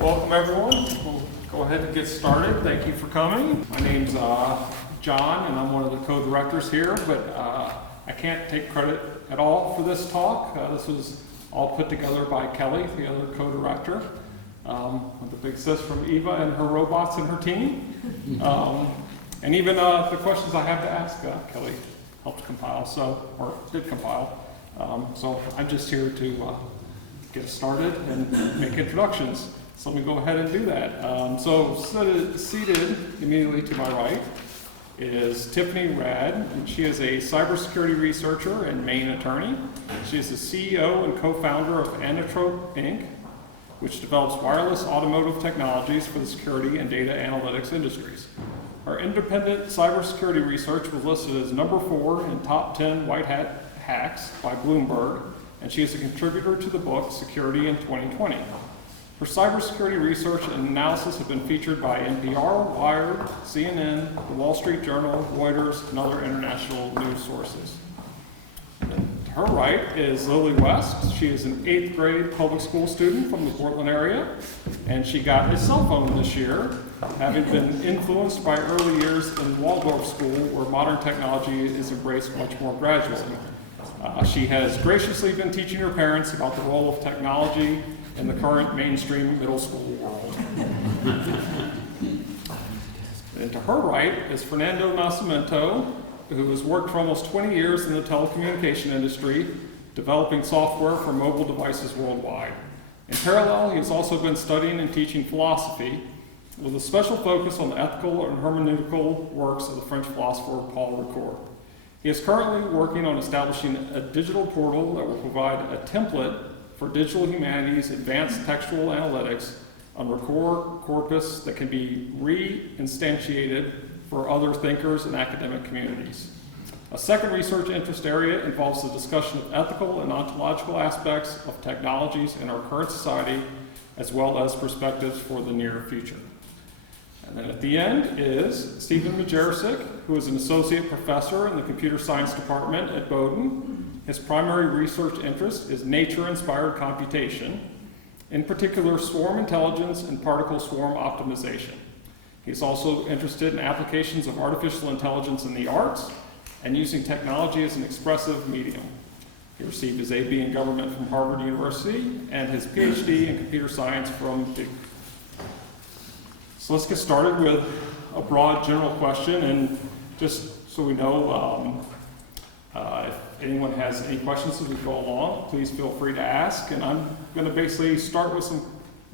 Welcome everyone. We'll go ahead and get started. Thank you for coming. My name's John and I'm one of the co-directors here, but I can't take credit at all for this talk. This was all put together by Kelly, the other co-director, with a big sis from Eva and her robots and her team. And even the questions I have to ask, Kelly helped compile, or did compile. So I'm just here to get started and make introductions. So let me go ahead and do that. So seated immediately to my right is Tiffany Rad, and she is a cybersecurity researcher and Maine attorney. She is the CEO and co-founder of Anotrope, Inc., which develops wireless automotive technologies for the security and data analytics industries. Her independent cybersecurity research was listed as number 4 in top 10 white hat hacks by Bloomberg, and she is a contributor to the book Security in 2020. Her cybersecurity research and analysis have been featured by NPR, Wired, CNN, The Wall Street Journal, Reuters, and other international news sources. And to her right is Lily West. She is an 8th grade public school student from the Portland area, and she got a cell phone this year, having been influenced by early years in Waldorf School, where modern technology is embraced much more gradually. She has graciously been teaching her parents about the role of technology in the current mainstream middle school world. And to her right is Fernando Nascimento, who has worked for almost 20 years in the telecommunication industry, developing software for mobile devices worldwide. In parallel, he has also been studying and teaching philosophy, with a special focus on the ethical and hermeneutical works of the French philosopher Paul Ricoeur. He is currently working on establishing a digital portal that will provide a template for digital humanities advanced textual analytics on Ricoeur corpus that can be re-instantiated for other thinkers and academic communities. A second research interest area involves the discussion of ethical and ontological aspects of technologies in our current society, as well as perspectives for the near future. And then at the end is Stephen Majercik, who is an associate professor in the Computer Science Department at Bowdoin. His primary research interest is nature-inspired computation, in particular swarm intelligence and particle swarm optimization. He's also interested in applications of artificial intelligence in the arts and using technology as an expressive medium. He received his AB in government from Harvard University and his PhD in computer science from Duke. So let's get started with a broad general question, and just so we know, if anyone has any questions as we go along, please feel free to ask. And I'm going to basically start with some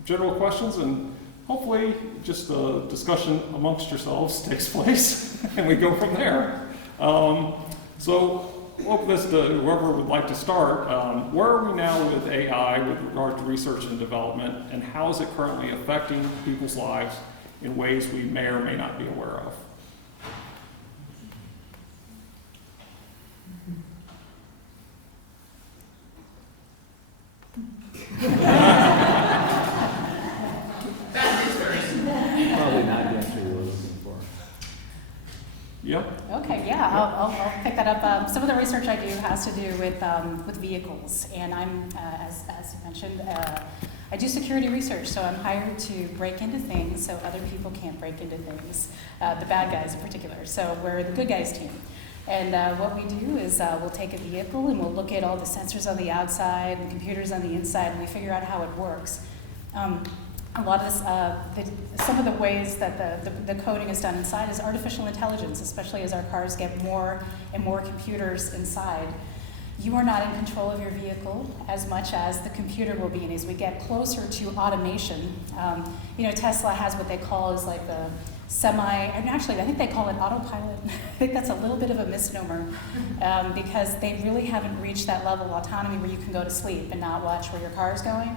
general questions, and hopefully just a discussion amongst yourselves takes place, and we go from there. So we'll open this to whoever would like to start. Where are we now with AI with regard to research and development, and how is it currently affecting people's lives in ways we may or may not be aware of? Probably not the answer you were looking for. Yep. Okay, yeah, I'll pick that up. Some of the research I do has to do with vehicles, and I'm, as you mentioned, I do security research, so I'm hired to break into things so other people can't break into things, the bad guys in particular. So we're the good guys team. And what we do is we'll take a vehicle and we'll look at all the sensors on the outside and computers on the inside, and we figure out how it works. A lot of this, some of the ways that the coding is done inside is artificial intelligence, especially as our cars get more and more computers inside. You are not in control of your vehicle as much as the computer will be, and as we get closer to automation, Tesla has what they call is like the I think they call it autopilot. I think that's a little bit of a misnomer because they really haven't reached that level of autonomy where you can go to sleep and not watch where your car is going,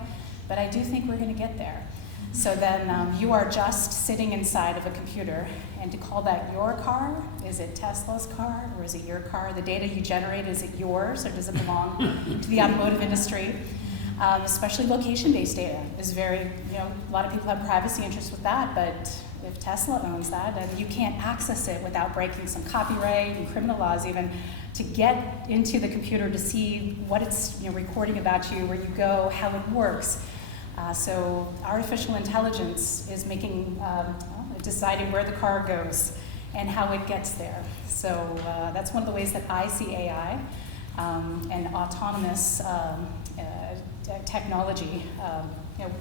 but I do think we're going to get there. So then you are just sitting inside of a computer, and to call that your car, is it Tesla's car or is it your car? The data you generate, is it yours or does it belong to the automotive industry? Especially location-based data is very, a lot of people have privacy interests with that, but if Tesla owns that, then you can't access it without breaking some copyright and criminal laws even to get into the computer to see what it's recording about you, where you go, how it works. So artificial intelligence is deciding where the car goes and how it gets there. So that's one of the ways that I see AI and autonomous technology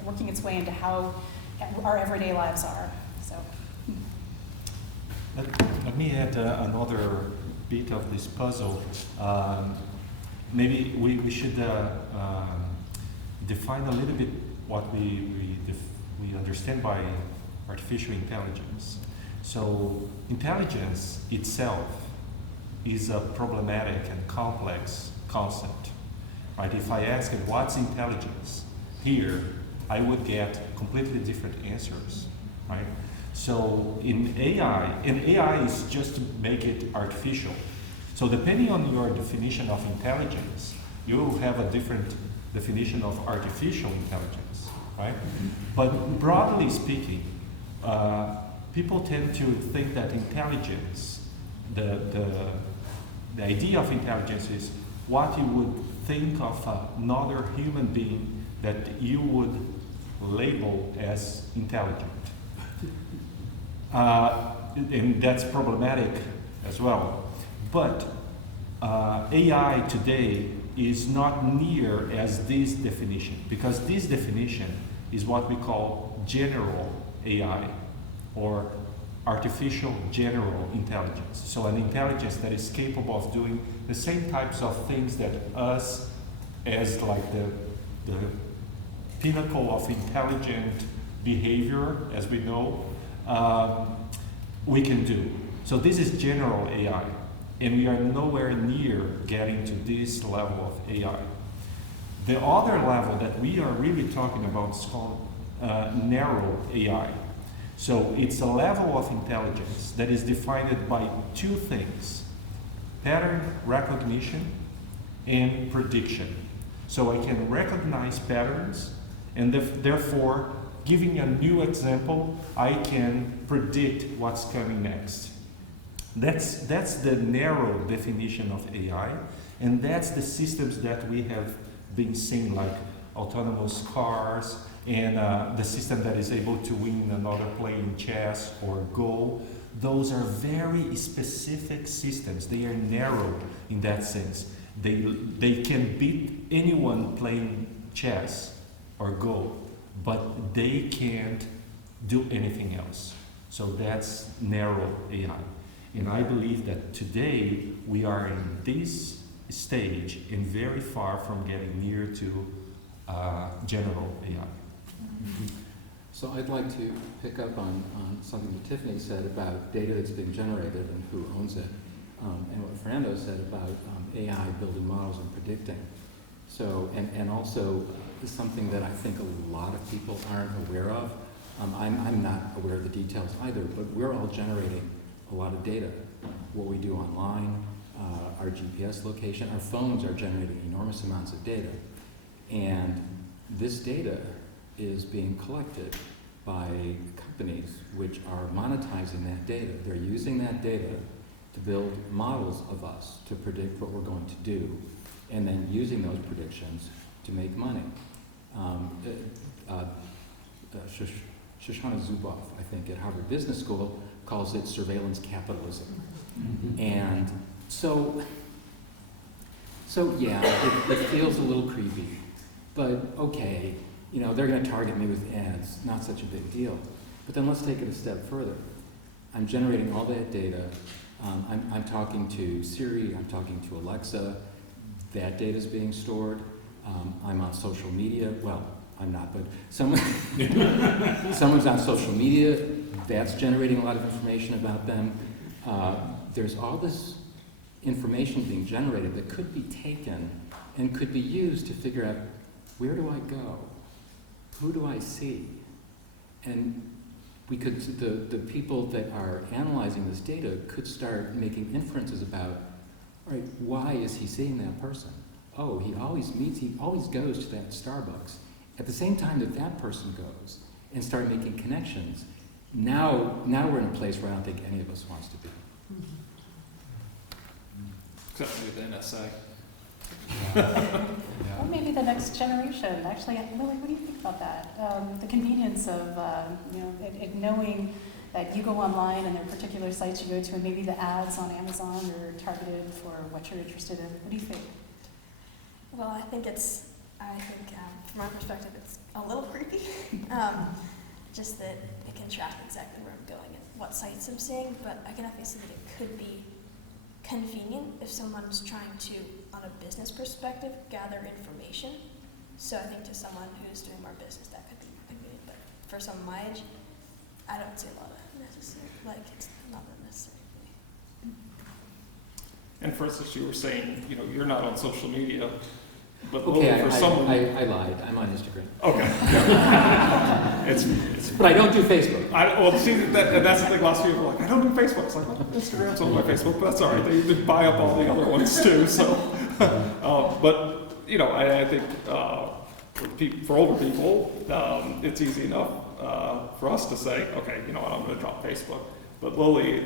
working its way into how our everyday lives are. So. Let me add another bit of this puzzle. Maybe we should define a little bit what we understand by artificial intelligence. So intelligence itself is a problematic and complex concept, right? If I ask what's intelligence here, I would get completely different answers, right? So in AI, and AI is just to make it artificial. So depending on your definition of intelligence, you will have a different definition of artificial intelligence, right? But broadly speaking, people tend to think that intelligence, the idea of intelligence is what you would think of another human being that you would label as intelligent. And that's problematic as well. But AI today is not near as this definition, because this definition is what we call general AI, or artificial general intelligence. So an intelligence that is capable of doing the same types of things that us, as like the pinnacle of intelligent behavior, as we know, we can do. So this is general AI, and we are nowhere near getting to this level of AI. The other level that we are really talking about is called narrow AI. So it's a level of intelligence that is defined by two things: pattern recognition and prediction. So I can recognize patterns, and therefore, giving a new example, I can predict what's coming next. That's the narrow definition of AI, and that's the systems that we have been seeing, like autonomous cars, and the system that is able to win another play in chess or Go. Those are very specific systems. They are narrow in that sense. They can beat anyone playing chess or Go, but they can't do anything else. So that's narrow AI. And I believe that today we are in this stage and very far from getting near to general AI. So I'd like to pick up on something that Tiffany said about data that's being generated and who owns it, and what Fernando said about AI building models and predicting. So, and also something that I think a lot of people aren't aware of. I'm not aware of the details either, but we're all generating a lot of data. What we do online, our GPS location, our phones are generating enormous amounts of data. And this data is being collected by companies which are monetizing that data. They're using that data to build models of us, to predict what we're going to do, and then using those predictions to make money. Shoshana Zuboff, I think, at Harvard Business School, calls it surveillance capitalism. And so yeah, it feels a little creepy, but okay, you know, they're going to target me with ads, not such a big deal. But then let's take it a step further. I'm generating all that data. I'm talking to Siri, I'm talking to Alexa. That data is being stored. I'm on social media. Well, I'm not, but someone's on social media. That's generating a lot of information about them. There's all this information being generated that could be taken and could be used to figure out, where do I go? Who do I see? And we could, the people that are analyzing this data could start making inferences about, all right, why is he seeing that person? Oh, he always goes to that Starbucks at the same time that that person goes, and start making connections. Now we're in a place where I don't think any of us wants to be. Except with NSA. Or maybe the next generation. Actually, Lily, what do you think about that? The convenience of it knowing that you go online and there are particular sites you go to, and maybe the ads on Amazon are targeted for what you're interested in. What do you think? Well, I think from my perspective, it's a little creepy. Just that it can track exactly where I'm going and what sites I'm seeing, but I can definitely see that it could be convenient if someone's trying to, on a business perspective, gather information. So I think to someone who's doing more business, that could be convenient, but for someone my age, I don't see a lot of necessary, it's not that necessary for me. And for instance, you were saying, you're not on social media, but Okay, for someone. I lied. I'm on Instagram. Okay. it's But I don't do Facebook. See, that's the thing. Lots of people are like, I don't do Facebook. It's like, well, Instagram's on my Facebook, but that's all right. They buy up all the other ones too. So, but I think for older people, it's easy enough for us to say, okay, I'm going to drop Facebook. But Lily,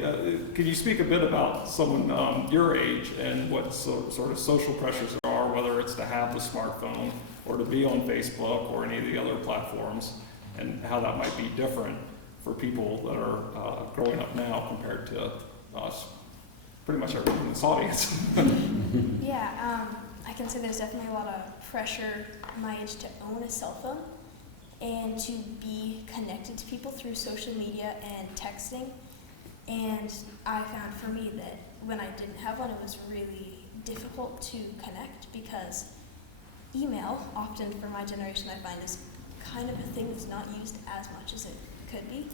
can you speak a bit about someone your age and what sort of social pressures there are, whether it's to have the smartphone or to be on Facebook or any of the other platforms, and how that might be different for people that are growing up now compared to us, pretty much everyone in this audience? Yeah, I can say there's definitely a lot of pressure my age to own a cell phone and to be connected to people through social media and texting. And I found for me that when I didn't have one, it was really difficult to connect because email, often for my generation, I find is kind of a thing that's not used as much as it could be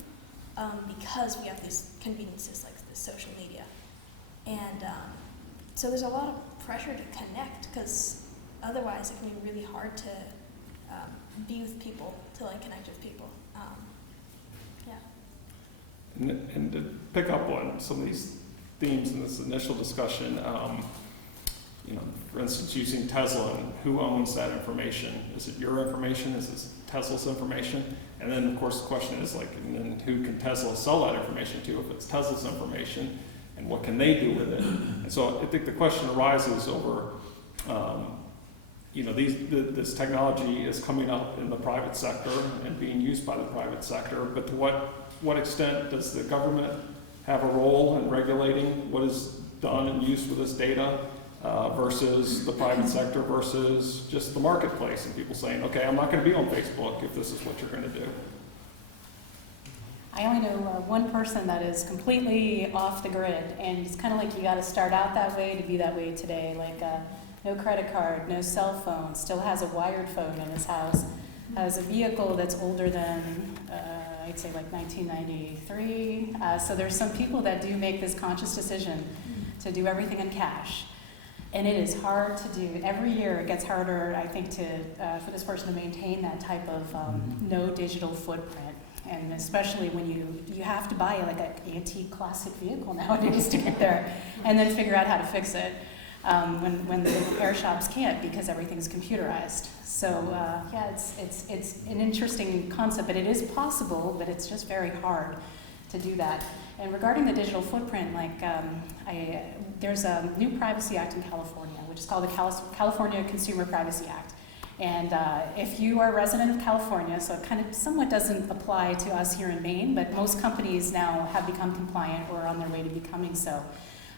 because we have these conveniences like the social media. And so there's a lot of pressure to connect because otherwise it can be really hard to be with people, to connect with people. And to pick up on some of these themes in this initial discussion, for instance, using Tesla, and who owns that information? Is it your information? Is it Tesla's information? And then, of course, the question is and then who can Tesla sell that information to if it's Tesla's information, and what can they do with it? And so I think the question arises over, this technology is coming up in the private sector and being used by the private sector, but to what extent does the government have a role in regulating what is done and used with this data versus the private sector versus just the marketplace and people saying, okay, I'm not going to be on Facebook if this is what you're going to do? I only know one person that is completely off the grid, and it's kind of like you got to start out that way to be that way today. No credit card, no cell phone, still has a wired phone in his house, has a vehicle that's older than I'd say 1993. So there's some people that do make this conscious decision to do everything in cash. And it is hard to do. Every year it gets harder, I think, for this person to maintain that type of no digital footprint. And especially when you have to buy an antique classic vehicle nowadays to get there and then figure out how to fix it. When the repair shops can't because everything's computerized. So it's an interesting concept, but it is possible, but it's just very hard to do that. And regarding the digital footprint, there's a new privacy act in California, which is called the California Consumer Privacy Act. And if you are a resident of California, so it kind of somewhat doesn't apply to us here in Maine, but most companies now have become compliant or are on their way to becoming so.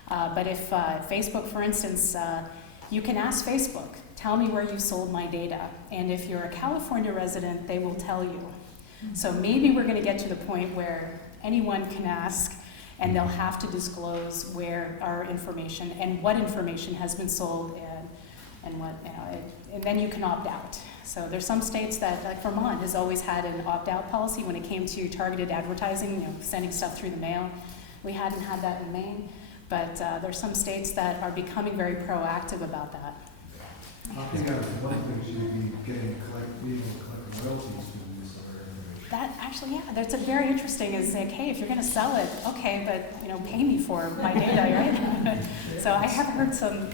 But if Facebook, for instance, you can ask Facebook, tell me where you sold my data. And if you're a California resident, they will tell you. So maybe we're going to get to the point where anyone can ask, and they'll have to disclose where our information and what information has been sold and what, and then you can opt out. So there's some states that, like Vermont, has always had an opt-out policy when it came to targeted advertising, sending stuff through the mail. We hadn't had that in Maine. But there's some states that are becoming very proactive about that. I think that was one thing you'd be being able to collect royalties from this other information. That actually, that's a very interesting. Is hey, if you're going to sell it, okay, but pay me for my data, right? So I have heard some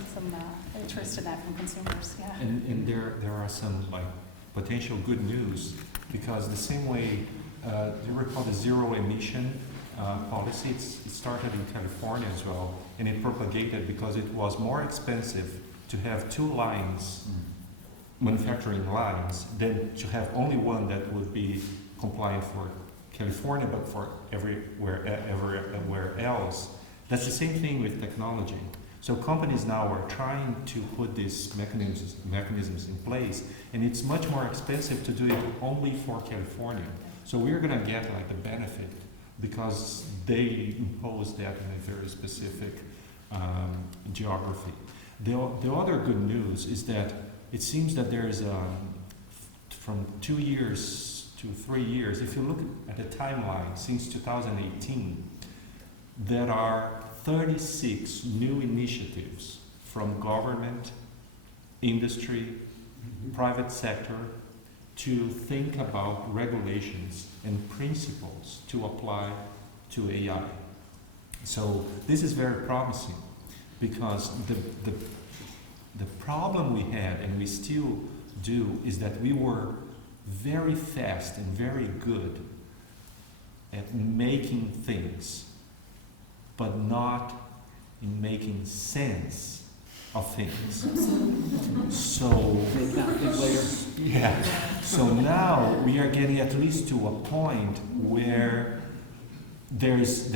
interest in that from consumers. Yeah. And there are some potential good news because the same way you recall the zero emission policy, it started in California as well, and it propagated because it was more expensive to have 2 lines, manufacturing lines, than to have only one that would be compliant for California, but for everywhere else. That's the same thing with technology. So companies now are trying to put these mechanisms in place, and it's much more expensive to do it only for California. So we're going to get like the benefit because they impose that in a very specific geography. The other good news is that it seems that there is from 2 years to 3 years, if you look at the timeline since 2018, there are 36 new initiatives from government, industry, private sector to think about regulations and principles to apply to AI. So this is very promising because the problem we had, and we still do, is that we were very fast and very good at making things, but not in making sense of things. So, yeah. So now we are getting at least to a point where there's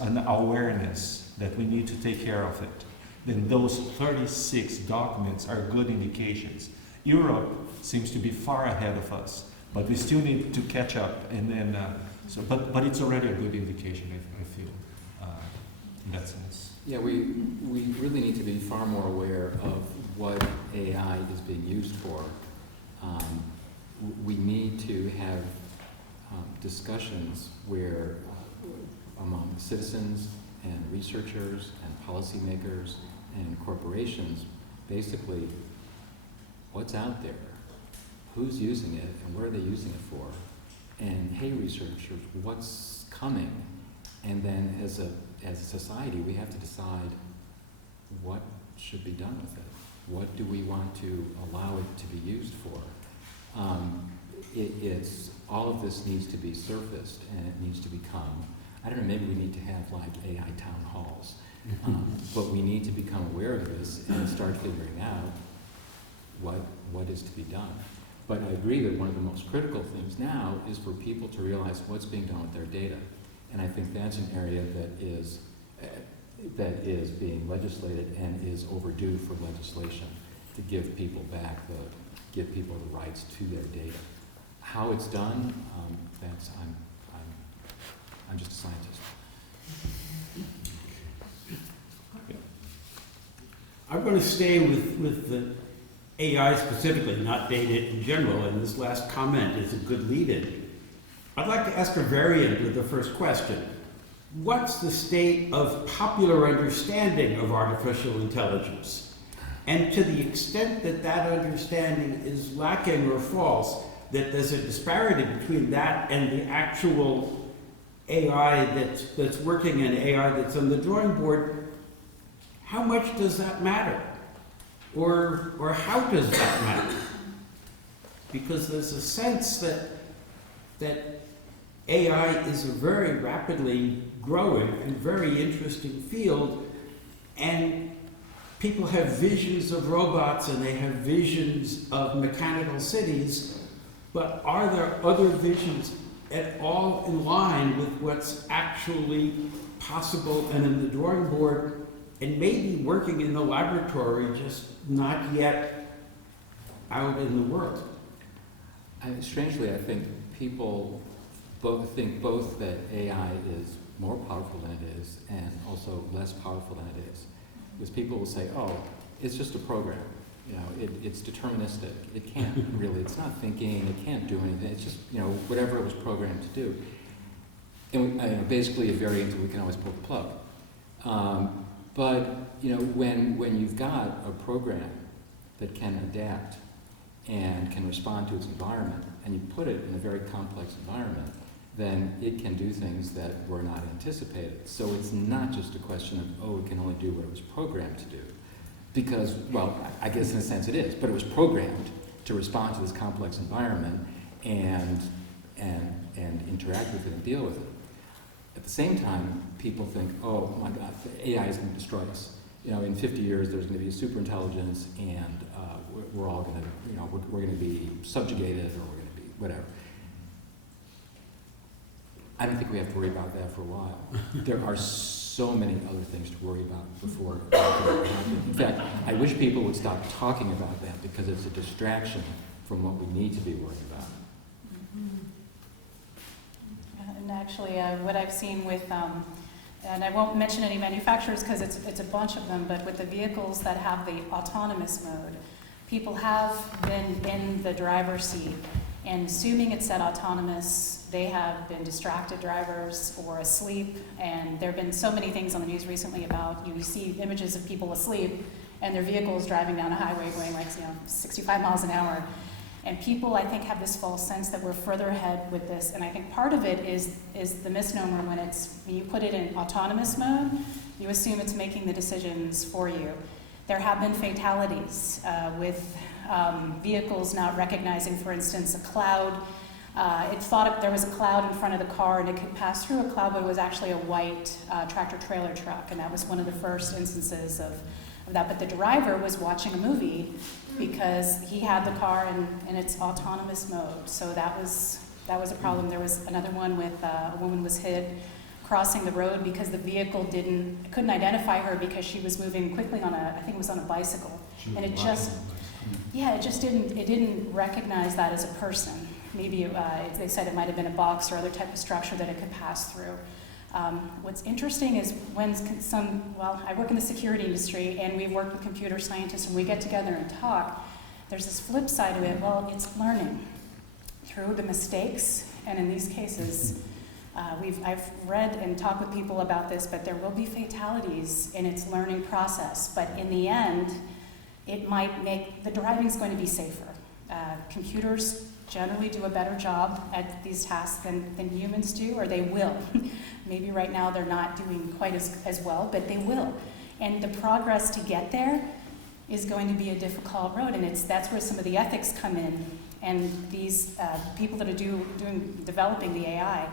an awareness that we need to take care of it. Then those 36 documents are good indications. Europe seems to be far ahead of us, but we still need to catch up. And then, but it's already a good indication, I feel, in that sense. Yeah, we really need to be far more aware of what AI is being used for. We need to have discussions where among citizens and researchers and policymakers and corporations, basically, what's out there, who's using it, and where are they using it for, and hey, researchers, what's coming, and then as a society, we have to decide what should be done with it. What do we want to allow it to be used for? It's all of this needs to be surfaced, and it needs to become, I don't know, maybe we need to have like AI town halls, but we need to become aware of this and start figuring out what is to be done. But I agree that one of the most critical things now is for people to realize what's being done with their data. And I think that's an area that is being legislated and is overdue for legislation to give people the rights to their data. How it's done, I'm just a scientist. I'm going to stay with the AI specifically, not data in general, and this last comment is a good lead-in. I'd like to ask a variant of the first question. What's the state of popular understanding of artificial intelligence? And to the extent that that understanding is lacking or false, that there's a disparity between that and the actual AI that's working and AI that's on the drawing board, how much does that matter? Or how does that matter? Because there's a sense that AI is a very rapidly growing and very interesting field, and people have visions of robots and they have visions of mechanical cities, but are there other visions at all in line with what's actually possible and in the drawing board and maybe working in the laboratory, just not yet out in the world? Strangely, I think people think both that AI is more powerful than it is and also less powerful than it is. Because people will say, oh, it's just a program. You know, it's deterministic. It can't really, it's not thinking, it can't do anything. It's just, whatever it was programmed to do. And basically a variant that we can always pull the plug. But when you've got a program that can adapt and can respond to its environment, and you put it in a very complex environment, then it can do things that were not anticipated. So it's not just a question of, it can only do what it was programmed to do. Because, well, I guess in a sense it is, but it was programmed to respond to this complex environment and interact with it and deal with it. At the same time, people think, oh my God, AI is going to destroy us. in 50 years there's going to be a superintelligence, and we're all going to, we're going to be subjugated, or we're going to be whatever. I don't think we have to worry about that for a while. There are so many other things to worry about before it happens. In fact, I wish people would stop talking about that, because it's a distraction from what we need to be worried about. And actually, what I've seen with, and I won't mention any manufacturers because it's a bunch of them, but with the vehicles that have the autonomous mode, people have been in the driver's seat, and assuming it's set autonomous, they have been distracted drivers or asleep, and there have been so many things on the news recently about, you see images of people asleep, and their vehicle is driving down a highway going 65 miles an hour. And people, I think, have this false sense that we're further ahead with this. And I think part of it is the misnomer when you put it in autonomous mode, you assume it's making the decisions for you. There have been fatalities with vehicles not recognizing, for instance, a cloud. It thought there was a cloud in front of the car and it could pass through a cloud, but it was actually a white tractor-trailer truck. And that was one of the first instances of that. But the driver was watching a movie because he had the car in its autonomous mode. So that was a problem. There was another one with a woman was hit crossing the road because the vehicle couldn't identify her because she was moving quickly I think it was on a bicycle. And it didn't recognize that as a person. Maybe they said it might have been a box or other type of structure that it could pass through. What's interesting is when I work in the security industry and we've worked with computer scientists and we get together and talk, there's this flip side of it. Well, it's learning through the mistakes, and in these cases, I've read and talked with people about this, but there will be fatalities in its learning process. But in the end, it might make the driving's going to be safer. Computers generally do a better job at these tasks than humans do, or they will. Maybe right now they're not doing quite as well, but they will. And the progress to get there is going to be a difficult road, and that's where some of the ethics come in. And these people that are developing the AI,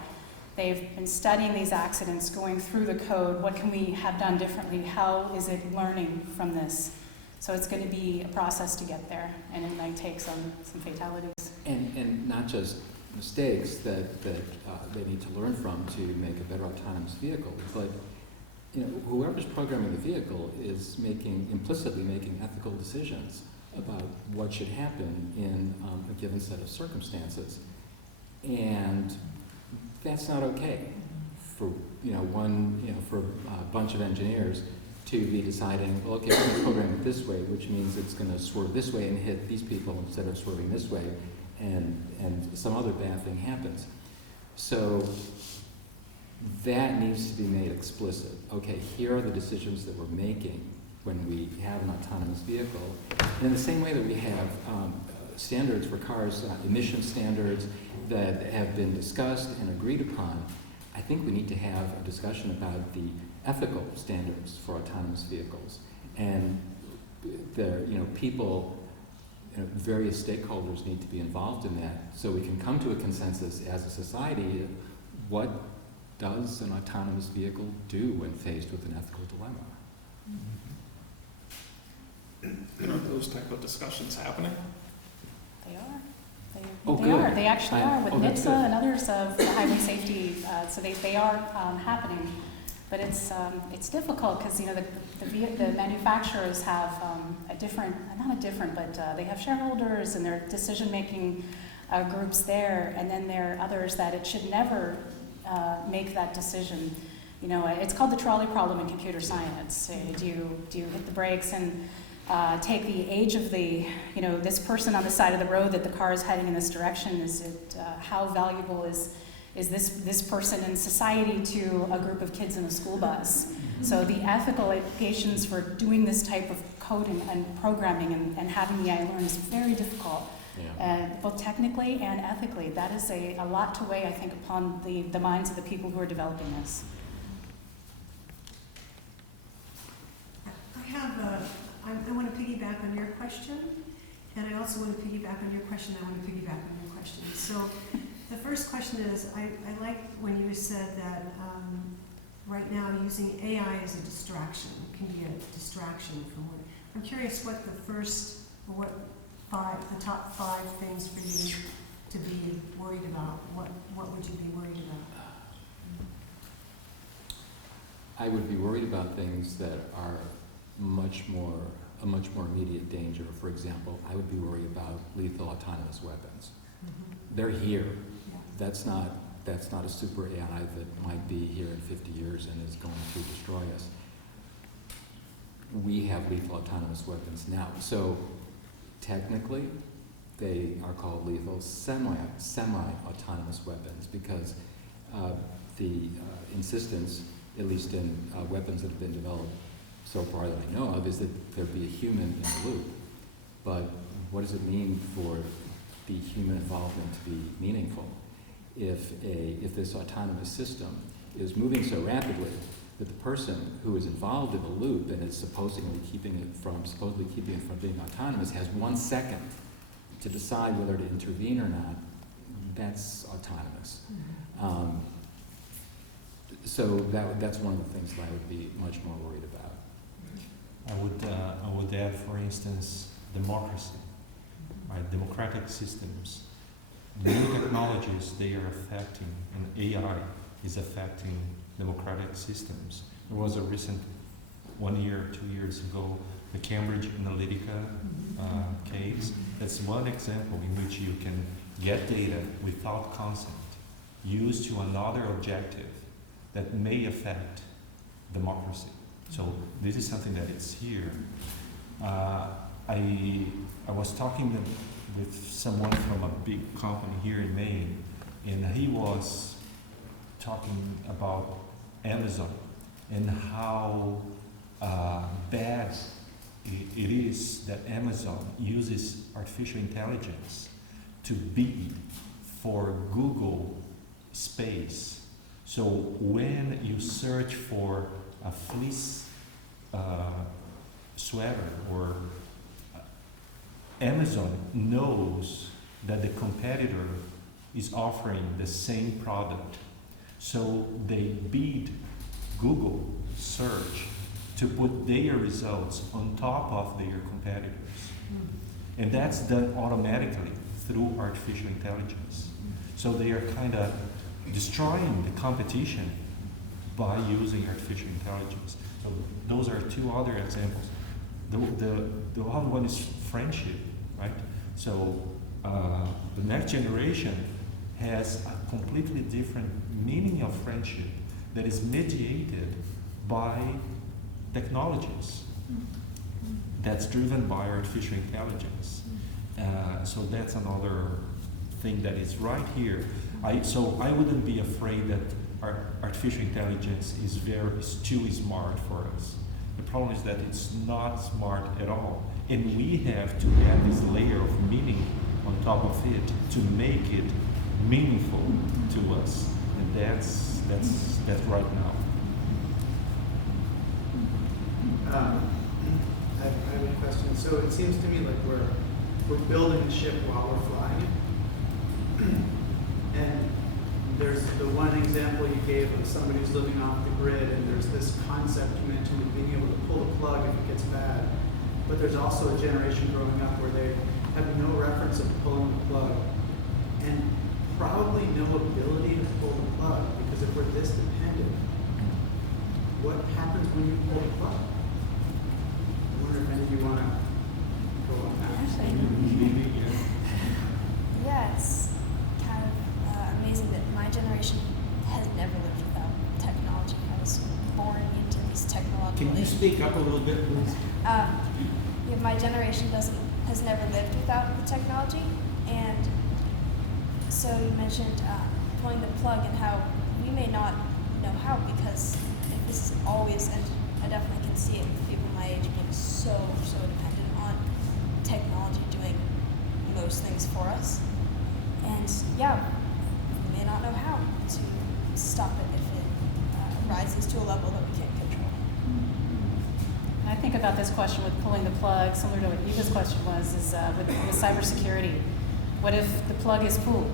they've been studying these accidents, going through the code. What can we have done differently? How is it learning from this? So it's going to be a process to get there, and it might take some fatalities. And not just mistakes that they need to learn from to make a better autonomous vehicle, but whoever's programming the vehicle is implicitly making ethical decisions about what should happen in a given set of circumstances, and that's not okay for for a bunch of engineers to be deciding, well, okay, we're going to program it this way, which means it's going to swerve this way and hit these people instead of swerving this way, and some other bad thing happens. So that needs to be made explicit. Okay, here are the decisions that we're making when we have an autonomous vehicle. And in the same way that we have standards for cars, emission standards that have been discussed and agreed upon, I think we need to have a discussion about the ethical standards for autonomous vehicles. And people, various stakeholders need to be involved in that so we can come to a consensus as a society. What does an autonomous vehicle do when faced with an ethical dilemma? Are those type of discussions happening? They are. Oh, They good. are. They actually are with that's NHTSA good. and others of the highway safety. So they are happening, but it's difficult because the manufacturers have they have shareholders and their decision-making groups there, and then there are others that it should never make that decision. It's called the trolley problem in computer science. Do you hit the brakes and take the age of this person on the side of the road that the car is heading in this direction? Is it how valuable is this person in society to a group of kids in a school bus? So the ethical implications for doing this type of coding and programming and having the AI learn is very difficult. Both technically and ethically. That is a lot to weigh, I think, upon the minds of the people who are developing this. I want to piggyback on your question, and I also want to piggyback on your question. I want to piggyback on your question. So the first question is, I like when you said that right now using AI as a distraction, can be a distraction from what, I'm curious what the first, or the top 5 things for you to be worried about. What would you be worried about? I would be worried about things that are a much more immediate danger. For example, I would be worried about lethal autonomous weapons. They're here. Yeah. That's not a super AI that might be here in 50 years and is going to destroy us. We have lethal autonomous weapons now. So technically, they are called lethal semi-autonomous weapons because the insistence, at least in weapons that have been developed so far that I know of, is that there be a human in the loop. But what does it mean for the human involvement to be meaningful if this autonomous system is moving so rapidly that the person who is involved in the loop and is supposedly keeping it from being autonomous has 1 second to decide whether to intervene or not? That's autonomous. So that's one of the things that I would be much more worried about. I would add, for instance, democracy, right? Democratic systems. New technologies, they are affecting, and AI is affecting democratic systems. There was a recent 1 year, 2 years ago, the Cambridge Analytica case. That's one example in which you can get data without consent, used to another objective that may affect democracy. So this is something that is here. I was talking with someone from a big company here in Maine, and he was talking about Amazon and how bad it is that Amazon uses artificial intelligence to bid for Google space. So when you search for a fleece sweater, or Amazon knows that the competitor is offering the same product, so they bid Google search to put their results on top of their competitors. And that's done automatically through artificial intelligence. So they are kind of destroying the competition by using artificial intelligence. So those are 2 other examples. The other one is friendship, right? So the next generation has a completely different meaning of friendship that is mediated by technologies that's driven by artificial intelligence. So that's another thing that is right here. So I wouldn't be afraid that artificial intelligence is too smart for us. The problem is that it's not smart at all. And we have to add this layer of meaning on top of it to make it meaningful to us. And that's right now. I have a question. So it seems to me like we're building a ship while we're flying it. And there's the one example you gave of somebody who's living off the grid, and there's this concept you mentioned of being able to pull the plug if it gets bad. But there's also a generation growing up where they have no reference of pulling the plug, and probably no ability to pull the plug, because if we're this dependent, what happens when you pull the plug? I wonder if any of you want to go on that. Yeah, it's kind of amazing that my generation has never lived without technology. I was born into these technological. Can you speak up a little bit, please? Yeah, my generation has never lived without the technology, and so you mentioned pulling the plug and how we may not know how, because if this is always, and I definitely can see it with people my age being so dependent on technology doing most things for us. And yeah, we may not know how to stop it if it rises to a level that we can't control. I think about this question with pulling the plug, similar to what Eva's question was, is with cybersecurity. What if the plug is pulled?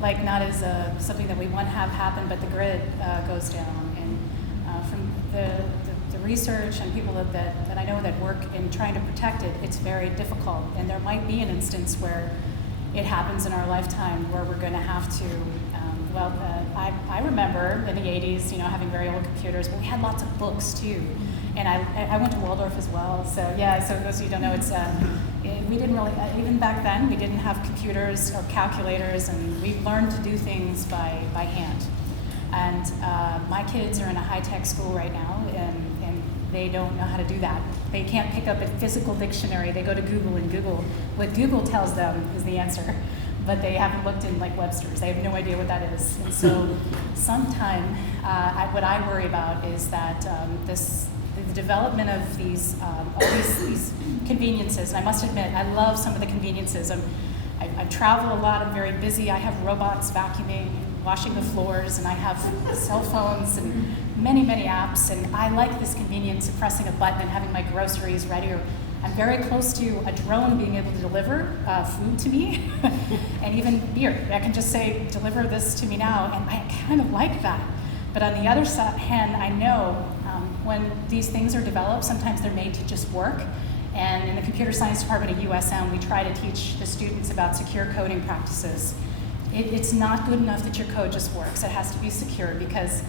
Like not as something that we want to have happen, but the grid goes down. And from the research and people that I know that work in trying to protect it, it's very difficult. And there might be an instance where it happens in our lifetime where we're going to have to, I remember in the 80s, having very old computers, but we had lots of books too. And I went to Waldorf as well, so yeah, so those of you who don't know, we didn't really, even back then, we didn't have computers or calculators, and we learned to do things by hand. And my kids are in a high-tech school right now, and they don't know how to do that. They can't pick up a physical dictionary. They go to Google and Google what Google tells them is the answer, but they haven't looked in like Webster's. They have no idea what that is. And so sometime, what I worry about is that the development of these conveniences, and I must admit, I love some of the conveniences. I travel a lot, I'm very busy. I have robots vacuuming, washing the floors, and I have cell phones and many, many apps, and I like this convenience of pressing a button and having my groceries ready. Or I'm very close to a drone being able to deliver food to me, and even beer. I can just say, deliver this to me now, and I kind of like that. But on the other hand, I know when these things are developed, sometimes they're made to just work. And in the computer science department at USM, we try to teach the students about secure coding practices. It's not good enough that your code just works. It has to be secure, because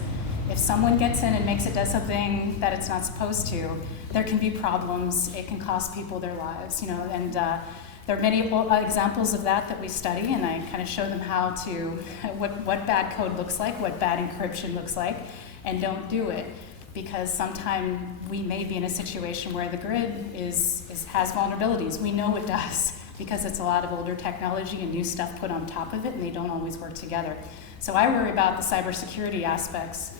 if someone gets in and makes it does something that it's not supposed to, there can be problems. It can cost people their lives, and there are many examples of that we study, and I kind of show them how to, what bad code looks like, what bad encryption looks like, and don't do it. Because sometime we may be in a situation where the grid has vulnerabilities. We know it does, because it's a lot of older technology and new stuff put on top of it, and they don't always work together. So I worry about the cybersecurity aspects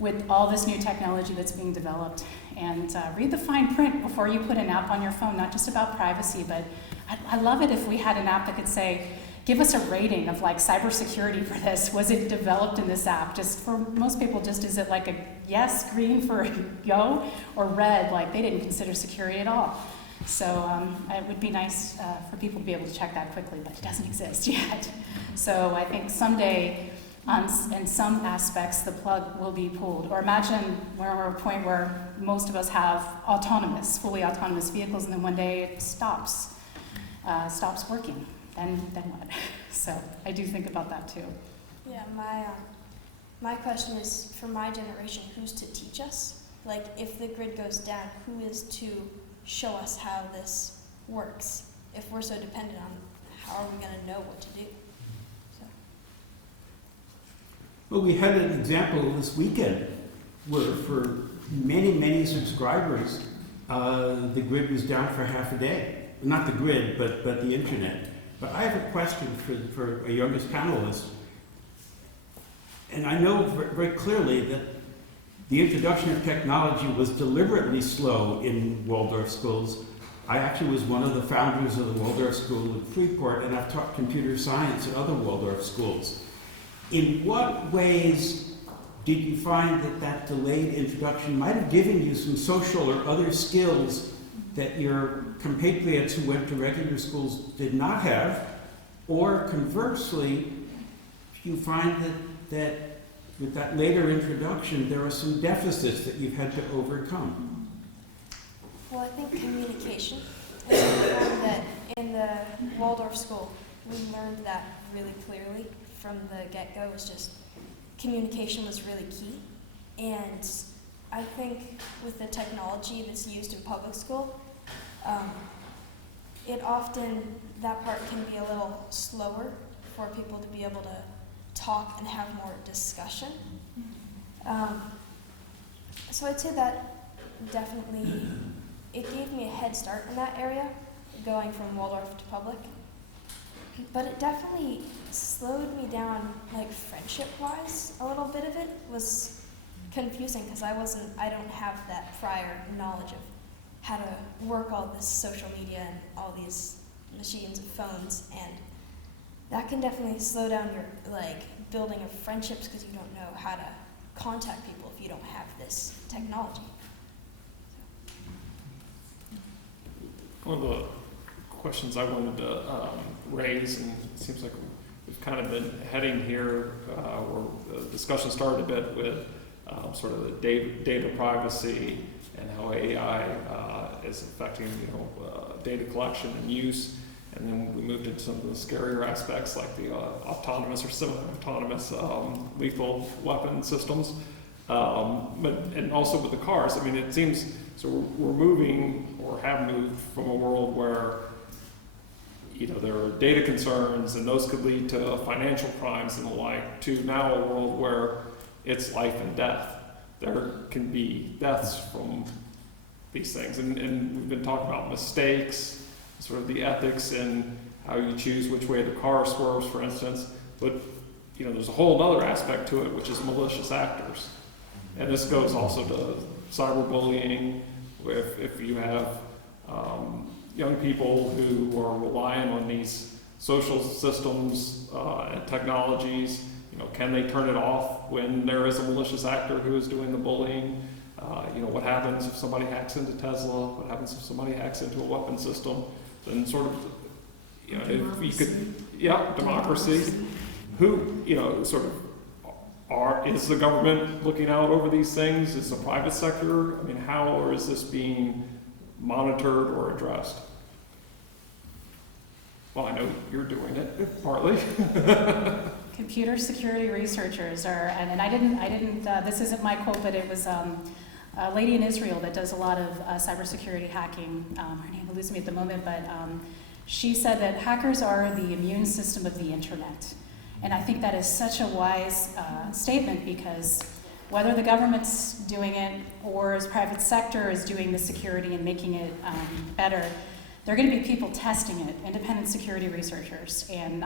with all this new technology that's being developed. And read the fine print before you put an app on your phone, not just about privacy, but I love it if we had an app that could say, give us a rating of like cybersecurity for this. Was it developed in this app? Just for most people, just is it like a yes, green for go, or red, like they didn't consider security at all. So it would be nice for people to be able to check that quickly, but it doesn't exist yet. So I think someday, in some aspects, the plug will be pulled. Or imagine we're at a point where most of us have fully autonomous vehicles, and then one day it stops working. Then what? So I do think about that too. Yeah, my question is, for my generation, who's to teach us? Like, if the grid goes down, who is to show us how this works? If we're so dependent on, how are we going to know what to do? So. Well, we had an example this weekend where for many, many subscribers, the grid was down for half a day. Not the grid, but the internet. But I have a question for our youngest panelist. And I know very clearly that the introduction of technology was deliberately slow in Waldorf schools. I actually was one of the founders of the Waldorf School in Freeport, and I've taught computer science at other Waldorf schools. In what ways did you find that delayed introduction might have given you some social or other skills that your compatriots who went to regular schools did not have? Or conversely, you find that with that later introduction, there are some deficits that you've had to overcome? Well, I think communication is one that in the Waldorf school, we learned that really clearly from the get-go. Was just communication was really key. And I think with the technology that's used in public school, that part can be a little slower for people to be able to talk and have more discussion. So I'd say that definitely, it gave me a head start in that area, going from Waldorf to public. But it definitely slowed me down, like friendship-wise. A little bit of it was confusing because I don't have that prior knowledge of how to work all this social media and all these machines and phones, and that can definitely slow down your building of friendships because you don't know how to contact people if you don't have this technology. One of the questions I wanted to raise, and it seems like we've kind of been heading here, where the discussion started a bit with sort of the data privacy and how AI is affecting data collection and use. And then we moved into some of the scarier aspects like the autonomous or semi-autonomous lethal weapon systems. And also with the cars, I mean, it seems, so we're moving or have moved from a world where there are data concerns and those could lead to financial crimes and the like, to now a world where it's life and death. There can be deaths from these things. And we've been talking about mistakes, sort of the ethics and how you choose which way the car swerves, for instance. But there's a whole other aspect to it, which is malicious actors. And this goes also to cyberbullying, if you have young people who are relying on these social systems and technologies. Can they turn it off when there is a malicious actor who is doing the bullying? What happens if somebody hacks into Tesla? What happens if somebody hacks into a weapon system? Then sort of, if you could, democracy. Who, is the government looking out over these things? Is the private sector? I mean, how is this being monitored or addressed? Well, I know you're doing it, partly. Computer security researchers are, and I didn't, this isn't my quote, but it was a lady in Israel that does a lot of cybersecurity hacking. Her name eludes me at the moment, but she said that hackers are the immune system of the internet. And I think that is such a wise statement, because whether the government's doing it or the private sector is doing the security and making it better, there are going to be people testing it, independent security researchers. And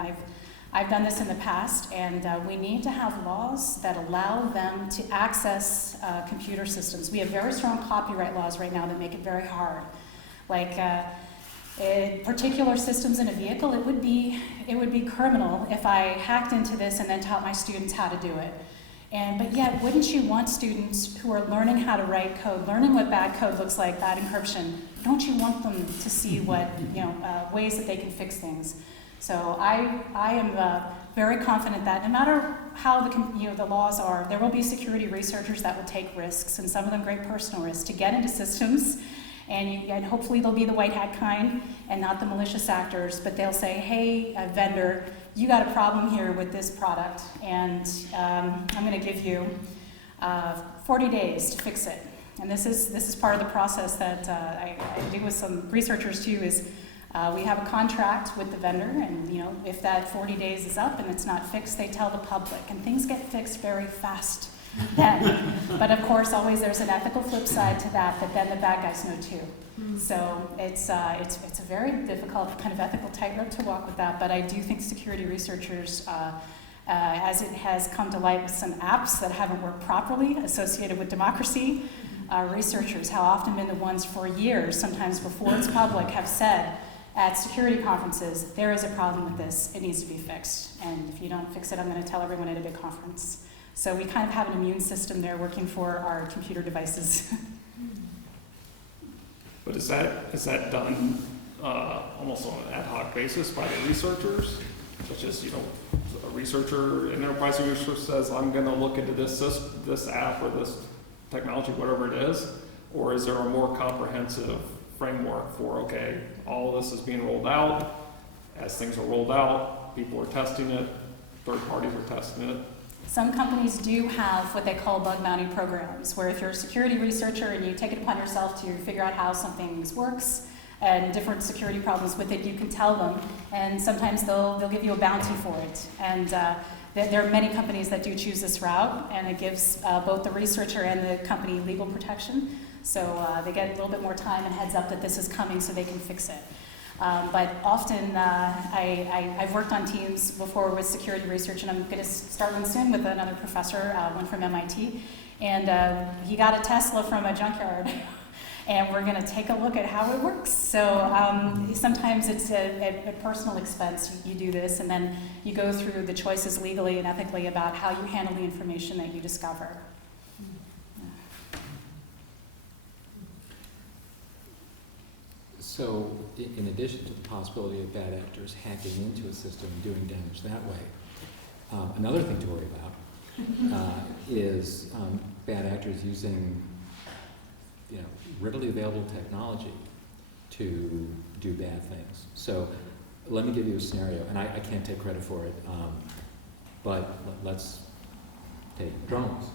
I've done this in the past, and we need to have laws that allow them to access computer systems. We have very strong copyright laws right now that make it very hard. Like particular systems in a vehicle, it would be criminal if I hacked into this and then taught my students how to do it. But yet, wouldn't you want students who are learning how to write code, learning what bad code looks like, bad encryption, don't you want them to see what, ways that they can fix things? So I am very confident that no matter how the laws are, there will be security researchers that will take risks, and some of them great personal risks, to get into systems. And hopefully they'll be the white hat kind and not the malicious actors, but they'll say, hey, vendor, you got a problem here with this product, and I'm going to give you 40 days to fix it. And this is part of the process that I do with some researchers too, is we have a contract with the vendor, and if that 40 days is up and it's not fixed, they tell the public, and things get fixed very fast then. But of course, always there's an ethical flip side to that then the bad guys know too. So it's a very difficult kind of ethical tightrope to walk with that. But I do think security researchers, as it has come to light with some apps that haven't worked properly associated with democracy, researchers have often been the ones for years, sometimes before it's public, have said at security conferences, there is a problem with this, it needs to be fixed. And if you don't fix it, I'm going to tell everyone at a big conference. So we kind of have an immune system there working for our computer devices. But is that done almost on an ad hoc basis by the researchers? Such as, a researcher, an enterprise researcher says, I'm going to look into this app or this technology, whatever it is? Or is there a more comprehensive framework for, okay, all of this is being rolled out. As things are rolled out, people are testing it, third parties are testing it. Some companies do have what they call bug bounty programs, where if you're a security researcher and you take it upon yourself to figure out how something works and different security problems with it, you can tell them, and sometimes they'll give you a bounty for it. And there are many companies that do choose this route, and it gives both the researcher and the company legal protection. So they get a little bit more time and heads up that this is coming so they can fix it. But often, I've worked on teams before with security research, and I'm going to start one soon with another professor, one from MIT, and he got a Tesla from a junkyard, and we're going to take a look at how it works. So sometimes it's at personal expense. You do this, and then you go through the choices legally and ethically about how you handle the information that you discover. So, in addition to the possibility of bad actors hacking into a system and doing damage that way, another thing to worry about is bad actors using, readily available technology to do bad things. So let me give you a scenario, and I can't take credit for it, but let's take drones.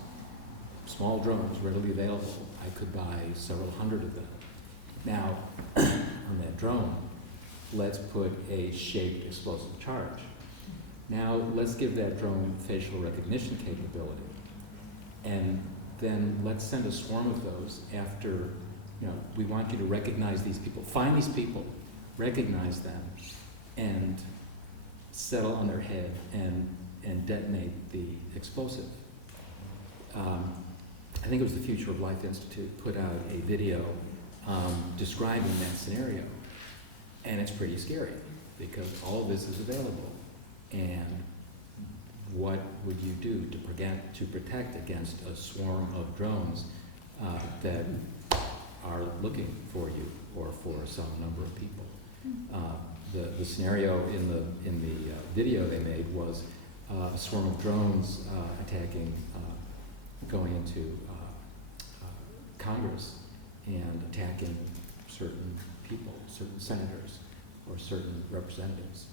Small drones, readily available. I could buy several hundred of them. Now, on that drone, let's put a shaped explosive charge. Now, let's give that drone facial recognition capability. And then let's send a swarm of those after, we want you to recognize these people. Find these people, recognize them, and settle on their head and detonate the explosive. I think it was the Future of Life Institute put out a video describing that scenario. And it's pretty scary because all of this is available. And what would you do to protect against a swarm of drones that are looking for you or for some number of people? The scenario in the video they made was a swarm of drones attacking, going into Congress and attacking certain people, certain senators, or certain representatives.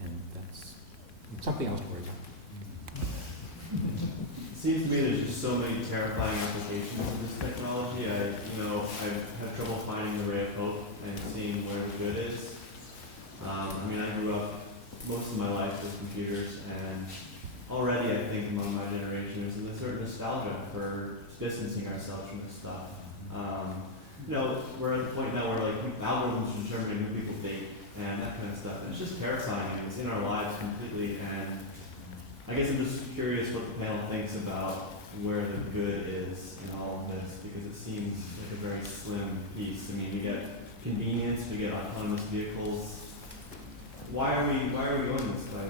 And that's something else to worry about. It seems to me there's just so many terrifying applications of this technology. I have trouble finding the ray of hope and seeing where the good is. I grew up most of my life with computers, and already I think among my generation there's a certain nostalgia for distancing ourselves from this stuff. We're at a point now where algorithms are determining who people date and that kind of stuff. And it's just terrifying. It's in our lives completely. And I guess I'm just curious what the panel thinks about where the good is in all of this, because it seems like a very slim piece. We get convenience, we get autonomous vehicles. Why are we going this way?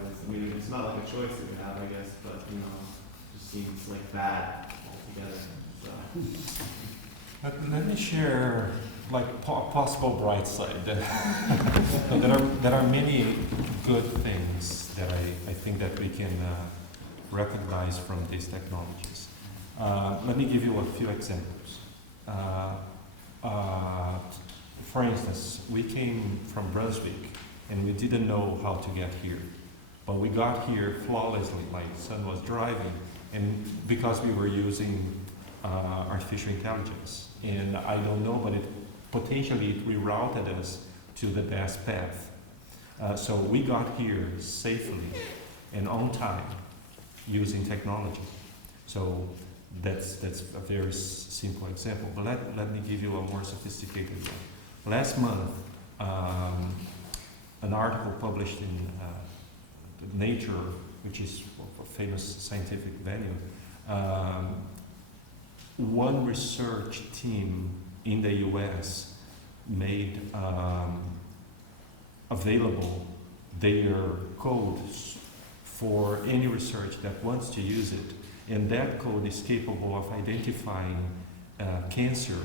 It's not like a choice that we have, I guess, but it just seems like bad altogether. So. Let me share possible bright side. There are many good things that I think that we can recognize from these technologies. Let me give you a few examples. For instance, we came from Brunswick and we didn't know how to get here, but we got here flawlessly. My son was driving, and because we were using artificial intelligence, and I don't know, but it rerouted us to the best path. So we got here safely and on time using technology. So that's a very simple example. But let me give you a more sophisticated one. Last month, an article published in Nature, which is a famous scientific venue, one research team in the US made available their code for any research that wants to use it. And that code is capable of identifying cancer,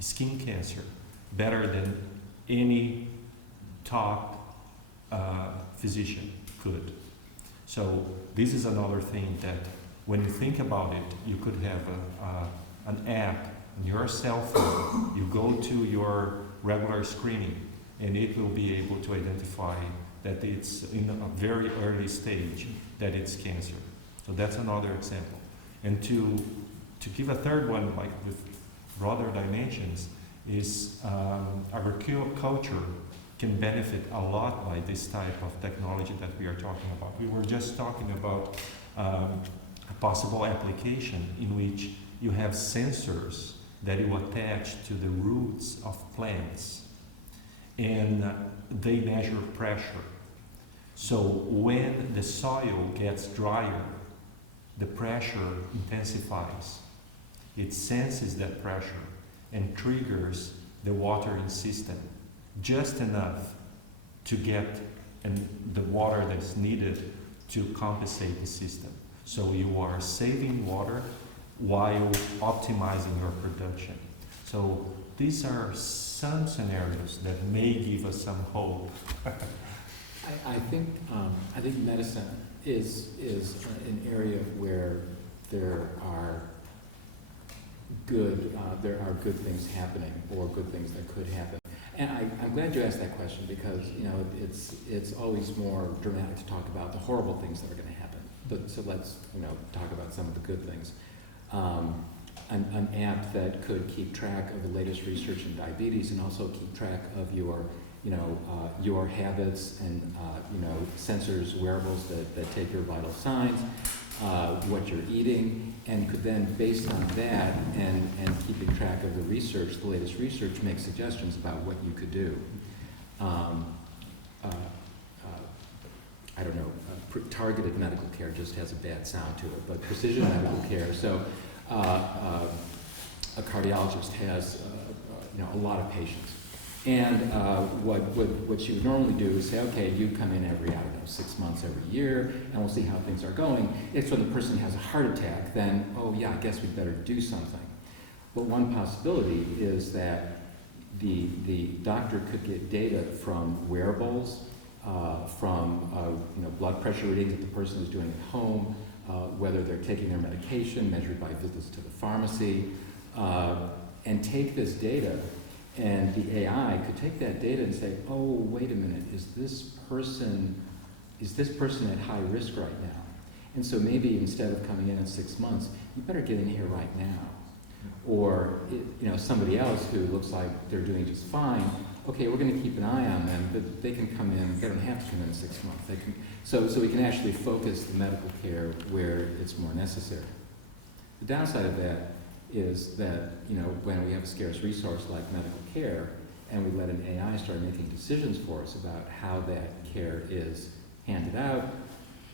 skin cancer, better than any top physician could. So this is another thing that when you think about it, you could have an app on your cell phone. You go to your regular screening, and it will be able to identify that it's in a very early stage that it's cancer. So that's another example. And to give a third one, with broader dimensions, is agriculture can benefit a lot by this type of technology that we are talking about. We were just talking about a possible application in which you have sensors that you attach to the roots of plants, and they measure pressure. So when the soil gets drier, the pressure intensifies. It senses that pressure and triggers the watering system just enough to get the water that's needed to compensate the system. So you are saving water while optimizing your production. So these are some scenarios that may give us some hope. I think medicine is an area where there are good things happening, or good things that could happen. And I'm glad you asked that question, because it's always more dramatic to talk about the horrible things that are going to happen. But so let's talk about some of the good things. An app that could keep track of the latest research in diabetes, and also keep track of your habits, and sensors, wearables that take your vital signs, what you're eating, and could then, based on that and keeping track of the research, the latest research, make suggestions about what you could do. I don't know, targeted medical care just has a bad sound to it, but precision medical care. So a cardiologist has a lot of patients. And what she would normally do is say, okay, you come in every, 6 months, every year, and we'll see how things are going. If when the person has a heart attack, then, oh yeah, I guess we'd better do something. But one possibility is that the doctor could get data from wearables, from blood pressure readings that the person is doing at home, whether they're taking their medication, measured by visits to the pharmacy, and take this data. And the AI could take that data and say, oh, wait a minute, is this person at high risk right now? And so maybe instead of coming in 6 months, you better get in here right now. Or somebody else who looks like they're doing just fine, okay, we're going to keep an eye on them, but they can come in, they don't have to come in 6 months. They can, so we can actually focus the medical care where it's more necessary. The downside of that is that, when we have a scarce resource like medical care, and we let an AI start making decisions for us about how that care is handed out,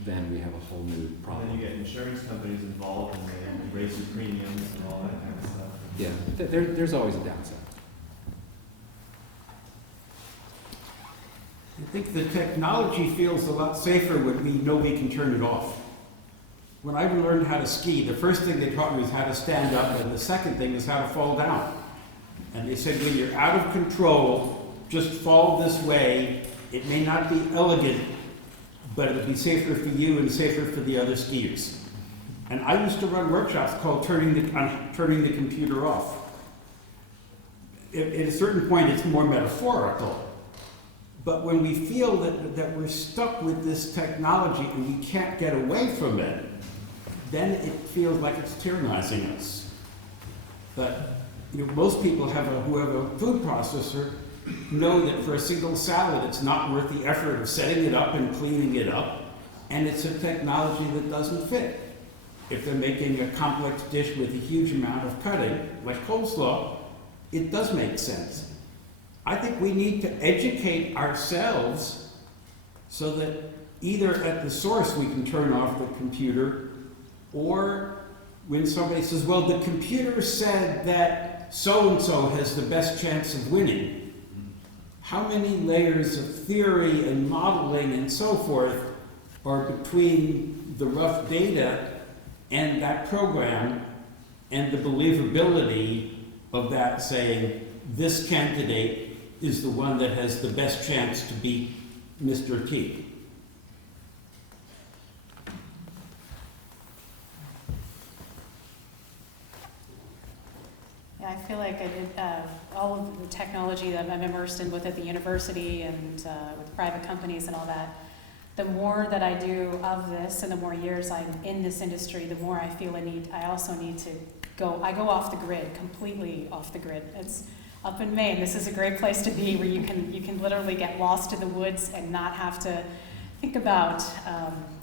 then we have a whole new problem. And then you get insurance companies involved, and they raise your premiums and all that kind of stuff. Yeah, there's always a downside. I think the technology feels a lot safer when we know we can turn it off. When I learned how to ski, the first thing they taught me was how to stand up, and the second thing is how to fall down. And they said, when you're out of control, just fall this way. It may not be elegant, but it'll be safer for you and safer for the other skiers. And I used to run workshops called turning the computer off. At a certain point, it's more metaphorical. But when we feel that we're stuck with this technology and we can't get away from it, then it feels like it's tyrannizing us. But most people who have a food processor know that for a single salad, it's not worth the effort of setting it up and cleaning it up, and it's a technology that doesn't fit. If they're making a complex dish with a huge amount of cutting, like coleslaw, it does make sense. I think we need to educate ourselves so that either at the source we can turn off the computer, or when somebody says, well, the computer said that so-and-so has the best chance of winning. How many layers of theory and modeling and so forth are between the rough data and that program and the believability of that saying, this candidate is the one that has the best chance to beat Mr. T? Yeah, I feel like I did all of the technology that I'm immersed in, both at the university and with private companies and all that. The more that I do of this, and the more years I'm in this industry, the more I feel I also need to go off the grid, completely off the grid. It's up in Maine. This is a great place to be, where you can literally get lost in the woods and not have to think about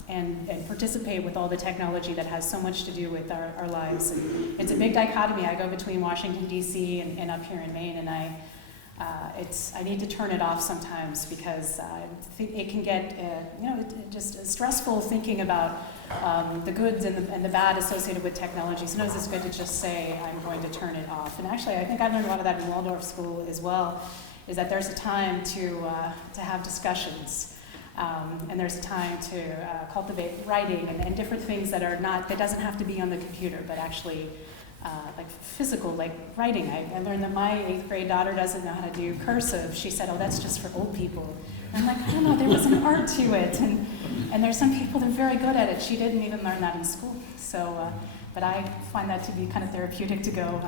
and participate with all the technology that has so much to do with our lives. And it's a big dichotomy. I go between Washington, D.C. and up here in Maine, and I need to turn it off sometimes, because it can get just stressful thinking about the goods and the bad associated with technology. Sometimes it's good to just say, I'm going to turn it off. And actually, I think I learned a lot of that in Waldorf School as well, is that there's a time to have discussions. And there's a time to cultivate writing and different things that doesn't have to be on the computer, but actually like physical, like writing. I learned that my 8th grade daughter doesn't know how to do cursive. She said, oh, that's just for old people. And I'm like, I don't know, there was an art to it. And there's some people that are very good at it. She didn't even learn that in school. So, but I find that to be kind of therapeutic to go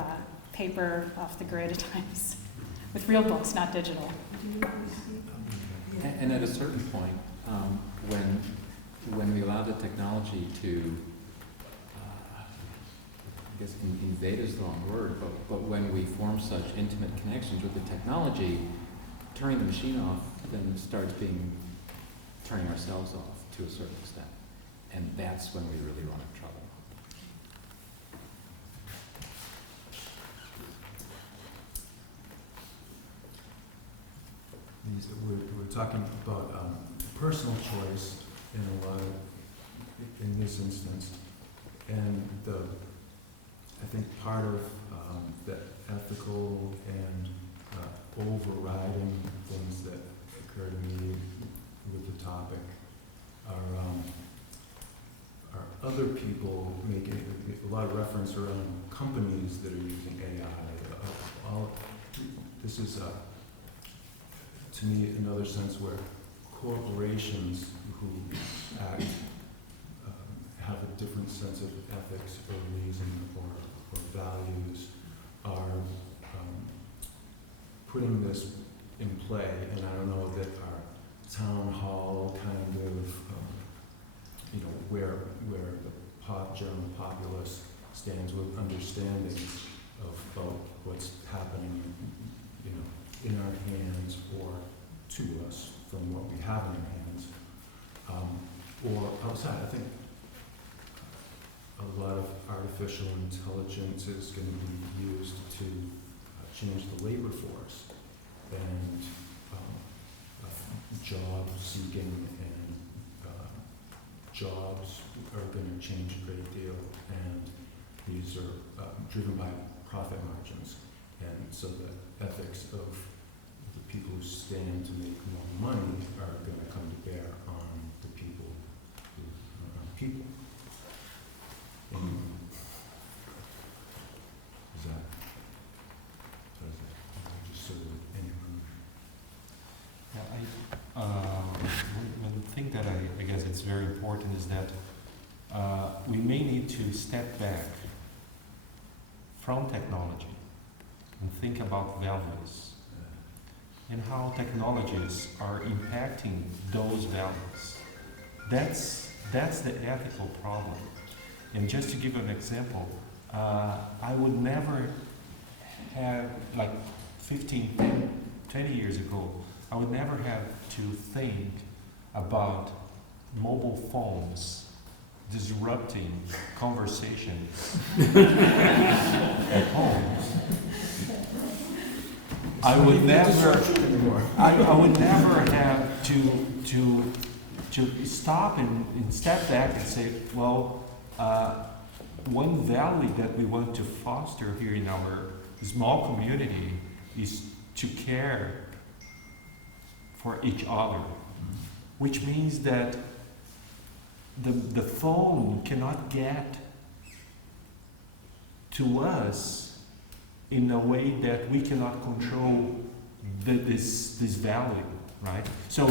paper off the grid at times, with real books, not digital. And at a certain point, when we allow the technology to, I guess invade is the wrong word, but when we form such intimate connections with the technology, turning the machine off then starts being turning ourselves off to a certain extent. And that's when we really run into trouble. We're talking about personal choice in this instance, and I think part of the ethical and overriding things that occur to me with the topic are other people making a lot of reference around companies that are using AI. This is to me another sense where corporations who act have a different sense of ethics or reason or values are putting this in play, and I don't know that our town hall kind of, where the general populace stands with understanding of what's happening, in our hands or to us from what we have in our hands, or outside. I think a lot of artificial intelligence is going to be used to change the labor force, and job seeking and jobs are going to change a great deal, and these are driven by profit margins, and so the ethics of the people who stand to make more money are going to come to bear on the people who are people. Is that just sort of any One thing that I guess it's very important is that we may need to step back from technology and think about values and how technologies are impacting those values. That's the ethical problem. And just to give an example, I would never have, like 15, 20 years ago, I would never have to think about mobile phones disrupting conversations at home. I would never have to stop and step back and say, well, one value that we want to foster here in our small community is to care for each other, which means that the phone cannot get to us in a way that we cannot control this value, right? So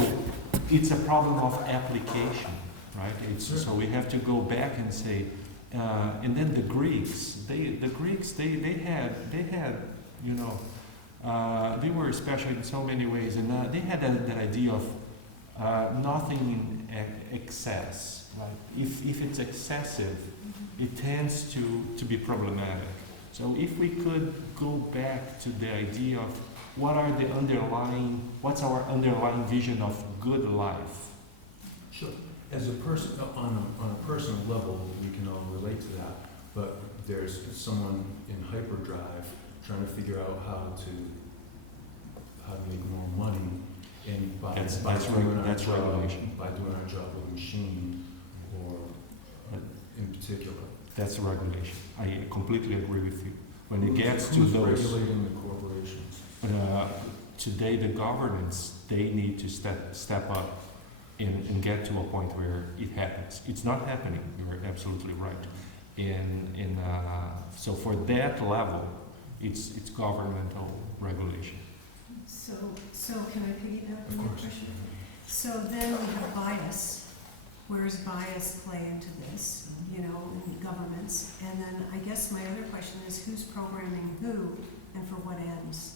it's a problem of application, right? So we have to go back and say, and then the Greeks, they had, they were special in so many ways, and they had that idea of nothing in excess. Like if it's excessive, it tends to be problematic. So if we could go back to the idea of what's our underlying vision of good life? Sure. As a person, on a personal level, we can all relate to that. But there's someone in hyperdrive trying to figure out how to make more money, and by doing our job with machine, or in particular. That's regulation. I completely agree with you. When it gets to Who's those, regulating the corporations? today the governments, they need to step up and get to a point where it happens. It's not happening. You're absolutely right. So for that level, it's governmental regulation. So can I piggyback Of on your course. question? So then we have bias. Where does bias play into this, in governments? And then I guess my other question is who's programming who and for what ends?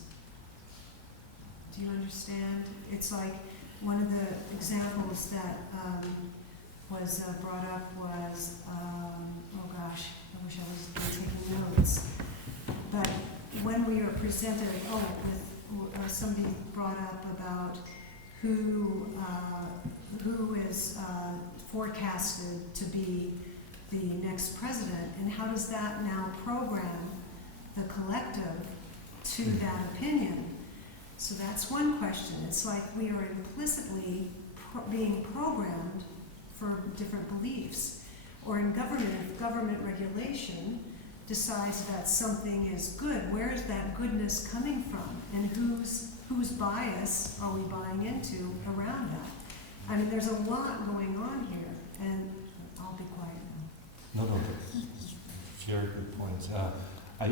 Do you understand? It's like one of the examples that was brought up was, oh gosh, I wish I was taking notes. But when we are presented, somebody brought up about who is forecasted to be the next president, and how does that now program the collective to that opinion? So that's one question. It's like we are implicitly being programmed for different beliefs. Or in government, if government regulation decides that something is good, where is that goodness coming from? And whose bias are we buying into around that? I mean, there's a lot going on here, and I'll be quiet now. No, that's very good points. I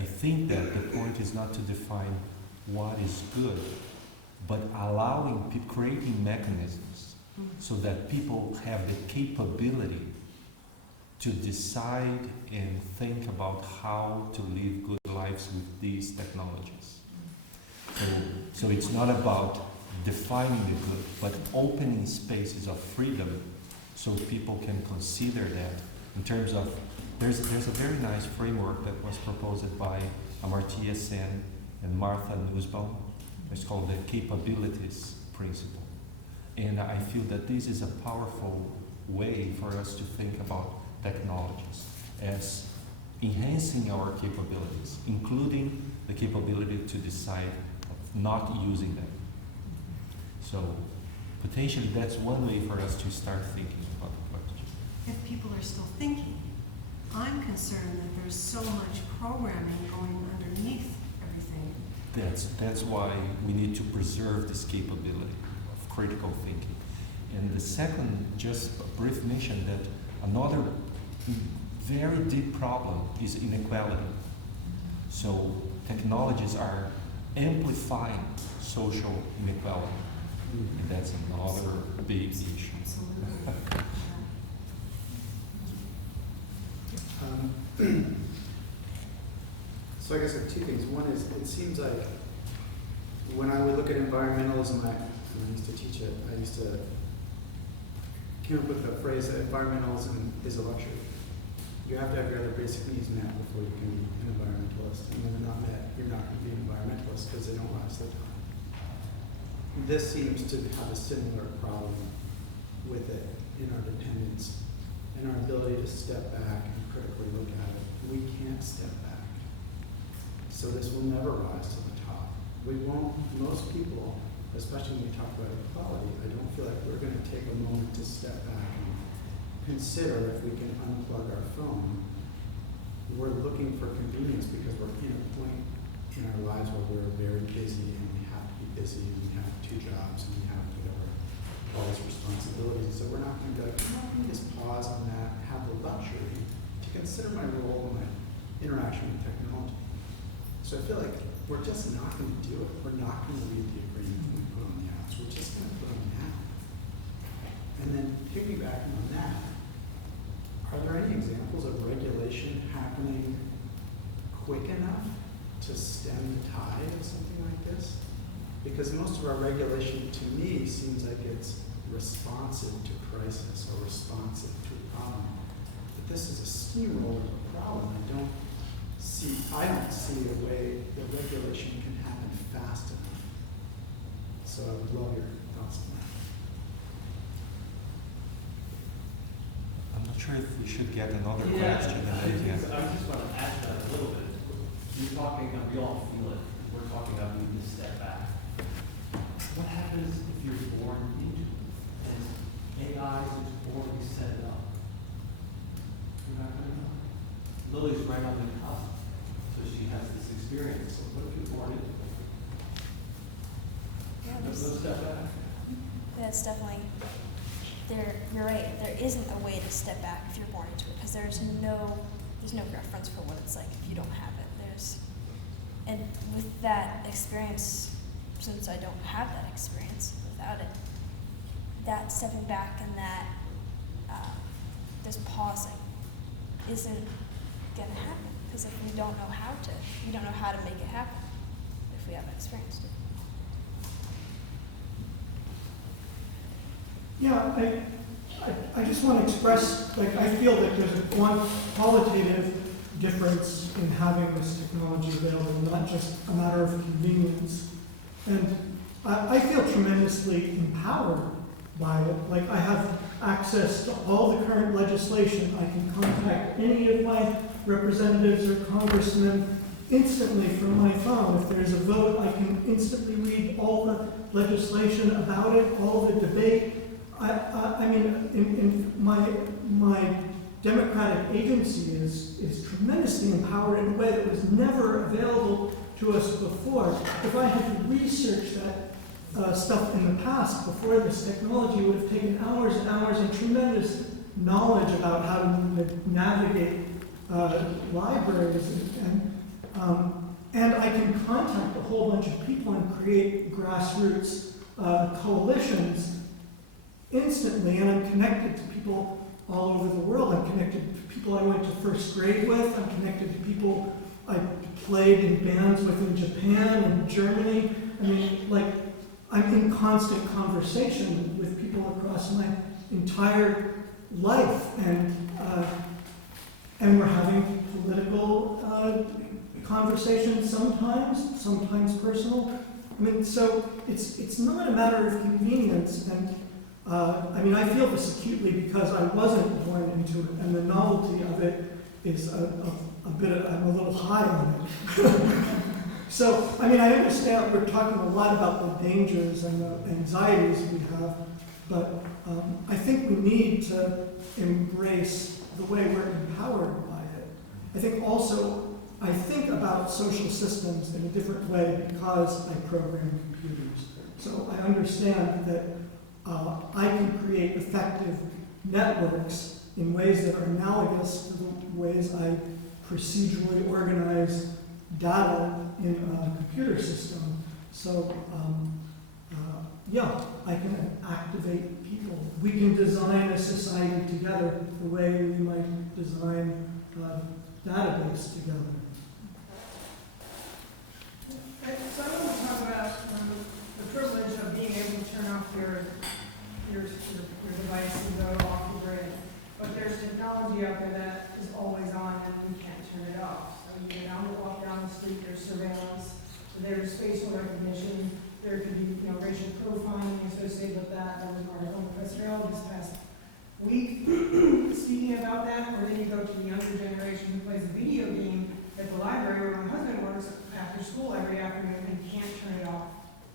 think that the point is not to define what is good, but creating mechanisms so that people have the capability to decide and think about how to live good lives with these technologies. So it's not about defining the good, but opening spaces of freedom so people can consider that in terms of, there's a very nice framework that was proposed by Amartya Sen and Martha Nussbaum. It's called the capabilities principle. And I feel that this is a powerful way for us to think about technologies as enhancing our capabilities, including the capability to decide of not using them. So potentially that's one way for us to start thinking about the question. If people are still thinking, I'm concerned that there's so much programming going underneath everything. That's why we need to preserve this capability of critical thinking. And the second, just a brief mention that another very deep problem is inequality. So technologies are amplifying social inequality. And that's another big issue. So I guess I have two things. One is, it seems like when I would look at environmentalism, when I used to teach it, I used to came up with the phrase that environmentalism is a luxury. You have to have your other basic needs met before you can be an environmentalist. And when they're not met, you're not going to be an environmentalist because they don't last their time. This seems to have a similar problem with it in our dependence, in our ability to step back and critically look at it. We can't step back. So this will never rise to the top. We won't, most people, especially when we talk about equality, I don't feel like we're going to take a moment to step back and consider if we can unplug our phone. We're looking for convenience because we're in a point in our lives where we're very busy and we have to be busy and we have 2 jobs and we have whatever, all these responsibilities. So we're not going to be like, let me just pause on that, have the luxury to consider my role and my interaction with technology. So I feel like we're just not going to do it. We're not going to read the agreement we put on the apps. We're just going to put them now. And then piggybacking on that, are there any examples of regulation happening quick enough to stem the tide of something like this? Because most of our regulation, to me, seems like it's responsive to crisis or responsive to a problem. But this is a steamroller of a problem. I don't see a way that regulation can happen fast enough. So I would love your thoughts on that. I'm not sure if we should get another Yeah, question. I just want to add to that a little bit. You're talking, we all feel it. We're talking about we need to step back. What happens if you're born into it and AI is already set up? You're not going to know. Lily's right on the cusp, so she has this experience. So what if you're born into it? Yeah, No step back. that's definitely, you're right, there isn't a way to step back if you're born into it, because there's no there's no reference for what it's like if you don't have it. And with that experience, since I don't have that experience without it, that stepping back and that this pausing isn't gonna happen, because if we don't know how to make it happen if we haven't experienced it. Yeah, I just want to express, like, I feel that there's one qualitative difference in having this technology available, not just a matter of convenience. And I feel tremendously empowered by it. Like, I have access to all the current legislation. I can contact any of my representatives or congressmen instantly from my phone. If there's a vote, I can instantly read all the legislation about it, all the debate. I mean, in my democratic agency is tremendously empowered in a way that was never available to us before. If I had to research that stuff in the past before this technology, it would have taken hours and hours and tremendous knowledge about how to navigate libraries. And I can contact a whole bunch of people and create grassroots coalitions instantly, and I'm connected to people all over the world. I'm connected to people I went to first grade with. I'm connected to people I played in bands with in Japan and Germany. I mean, like, I'm in constant conversation with people across my entire life, and we're having political conversations sometimes personal. I mean, so it's not a matter of convenience, and I mean, I feel this acutely because I wasn't born into it, and the novelty of it is I'm a little high on it. So, I mean, I understand we're talking a lot about the dangers and the anxieties we have, but I think we need to embrace the way we're empowered by it. I think also, I think about social systems in a different way because I program computers. So I understand that I can create effective networks in ways that are analogous to the ways I procedurally organize data in a computer system. So, yeah, I can activate people. We can design a society together the way we might design a database together. So I want to talk about the privilege of being able to turn off your device and go off the grid. But there's technology out there that is always on and we can't turn it off. So you can walk down the street, there's surveillance, there's facial recognition, there could be racial profiling associated with that. That was an article in Press Rail this past week speaking about that. Or then you go to the younger generation who plays a video game at the library where my husband works after school every afternoon and can't turn it off.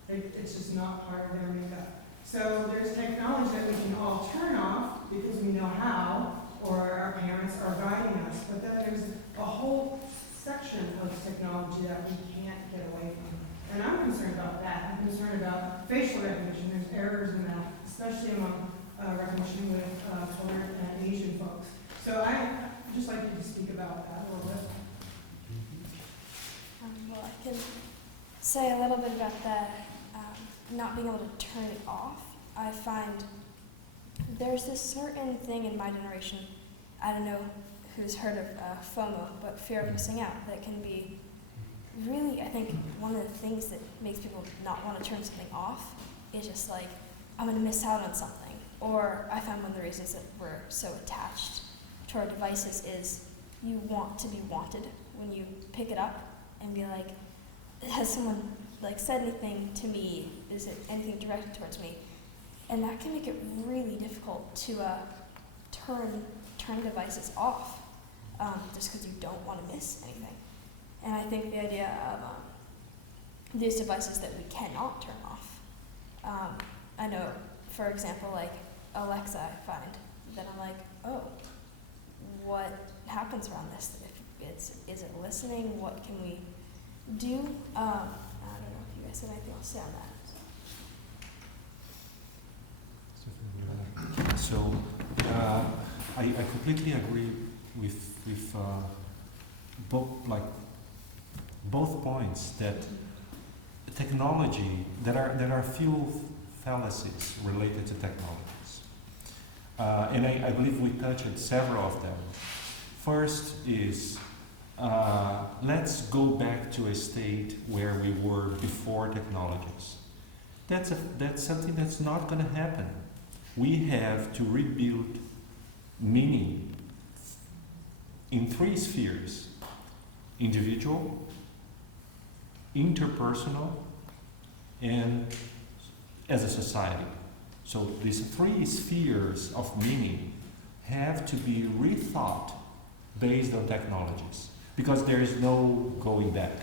It's just not part of their makeup. So there's technology that we can all turn off because we know how, or our parents are guiding us. But then there's a whole section of technology that we can't get away from. And I'm concerned about that. I'm concerned about facial recognition. There's errors in that, especially among recognition with colored and Asian folks. So I'd just like you to speak about that a little bit. Well, I can say a little bit about the not being able to turn it off. I find there's this certain thing in my generation, I don't know who's heard of FOMO, but fear of missing out, that can be really, I think, one of the things that makes people not want to turn something off is just like, I'm going to miss out on something. Or I find one of the reasons that we're so attached to our devices is you want to be wanted when you pick it up and be like, has someone said anything to me? Is it anything directed towards me? And that can make it really difficult to turn devices off just because you don't want to miss anything. And I think the idea of these devices that we cannot turn off. I know, for example, like Alexa, I find that I'm like, oh, what happens around this? Is it listening? What can we do? I don't know if you guys have anything else to say on that. So I completely agree both points that technology, there are few fallacies related to technologies. And I believe we touched several of them. First is, let's go back to a state where we were before technologies. That's something that's not going to happen. We have to rebuild meaning in 3 spheres: individual, interpersonal, and as a society. So these 3 spheres of meaning have to be rethought based on technologies, because there is no going back.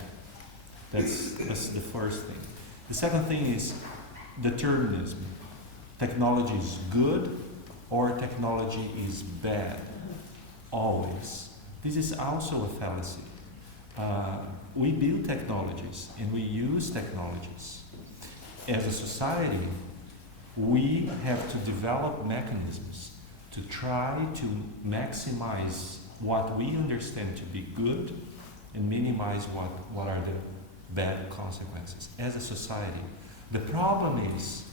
That's the first thing. The second thing is determinism. Technology is good or technology is bad, always. This is also a fallacy. We build technologies and we use technologies. As a society, we have to develop mechanisms to try to maximize what we understand to be good and minimize what are the bad consequences as a society. The problem is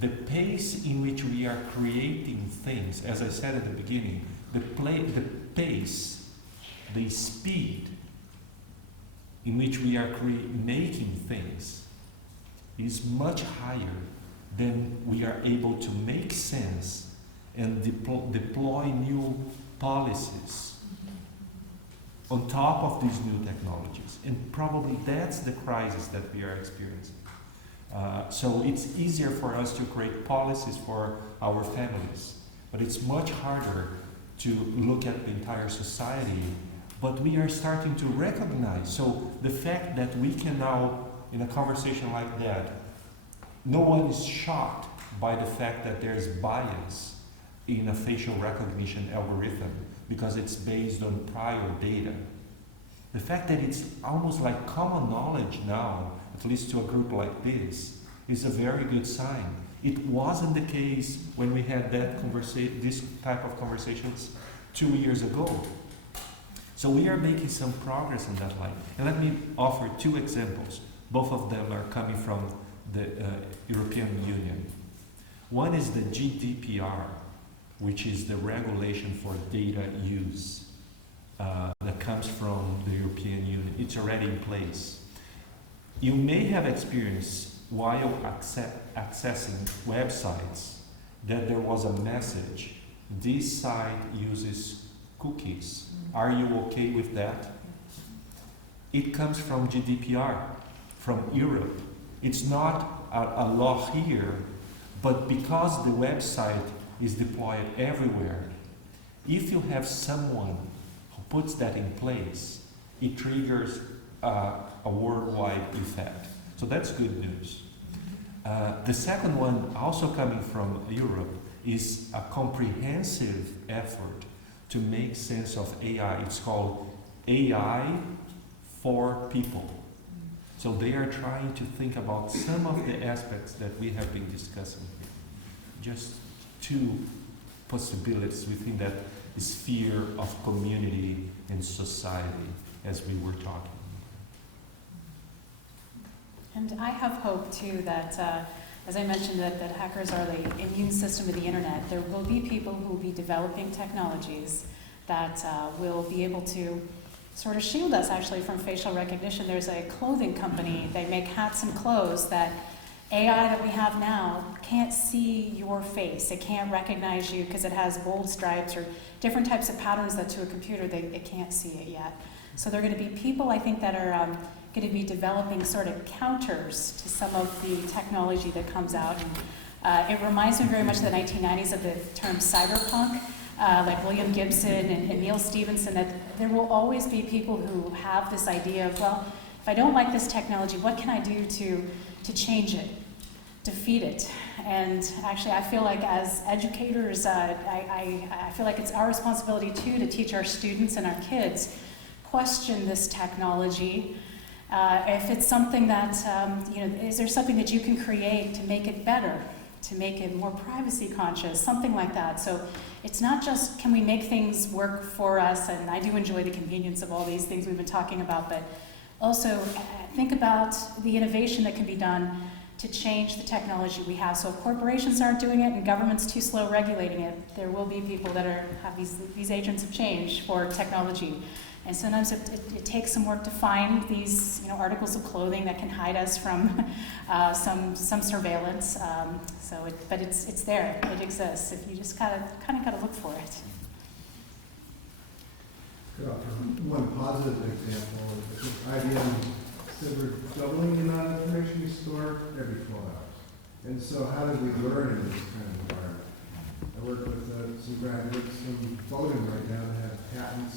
the pace in which we are creating things. As I said at the beginning, the pace, the speed in which we are making things is much higher than we are able to make sense and deploy new policies on top of these new technologies. And probably that's the crisis that we are experiencing. So it's easier for us to create policies for our families, but it's much harder to look at the entire society. But we are starting to recognize, so the fact that we can now, in a conversation like that, no one is shocked by the fact that there's bias in a facial recognition algorithm because it's based on prior data. The fact that it's almost like common knowledge now, at least to a group like this, is a very good sign. It wasn't the case when we had this type of conversations 2 years ago. So we are making some progress in that line. And let me offer 2 examples. Both of them are coming from the European Union. One is the GDPR, which is the regulation for data use that comes from the European Union. It's already in place. You may have experienced while accessing websites that there was a message, this site uses cookies. Are you okay with that? It comes from GDPR, from Europe. It's not a law here, but because the website is deployed everywhere, if you have someone who puts that in place, it triggers a worldwide effect. So that's good news. The second one, also coming from Europe, is a comprehensive effort to make sense of AI. It's called AI for People. So they are trying to think about some of the aspects that we have been discussing here. Just 2 possibilities within that sphere of community and society as we were talking. And I have hope too that, as I mentioned, that hackers are the immune system of the internet. There will be people who will be developing technologies that will be able to sort of shield us actually from facial recognition. There's a clothing company, they make hats and clothes that AI that we have now can't see your face. It can't recognize you because it has bold stripes or different types of patterns that to a computer, it can't see it yet. So there are going to be people, I think, that are going to be developing sort of counters to some of the technology that comes out. And, it reminds me very much of the 1990s of the term cyberpunk, like William Gibson and Neil Stephenson, that there will always be people who have this idea of, well, if I don't like this technology, what can I do to change it, defeat it? And actually, I feel like as educators, I feel like it's our responsibility too to teach our students and our kids, question this technology. If it's something that, is there something that you can create to make it better? to make it more privacy conscious, something like that. So it's not just can we make things work for us, and I do enjoy the convenience of all these things we've been talking about, but also think about the innovation that can be done to change the technology we have. So if corporations aren't doing it and government's too slow regulating it, there will be people that have these agents of change for technology. And sometimes it takes some work to find these articles of clothing that can hide us from some surveillance. But it's there, it exists. If you just kind of got to look for it. One positive example is IBM said we're doubling the amount of information we store every 12 hours. And so how did we learn in this kind of environment? I work with some graduates from Bowdoin right now that have patents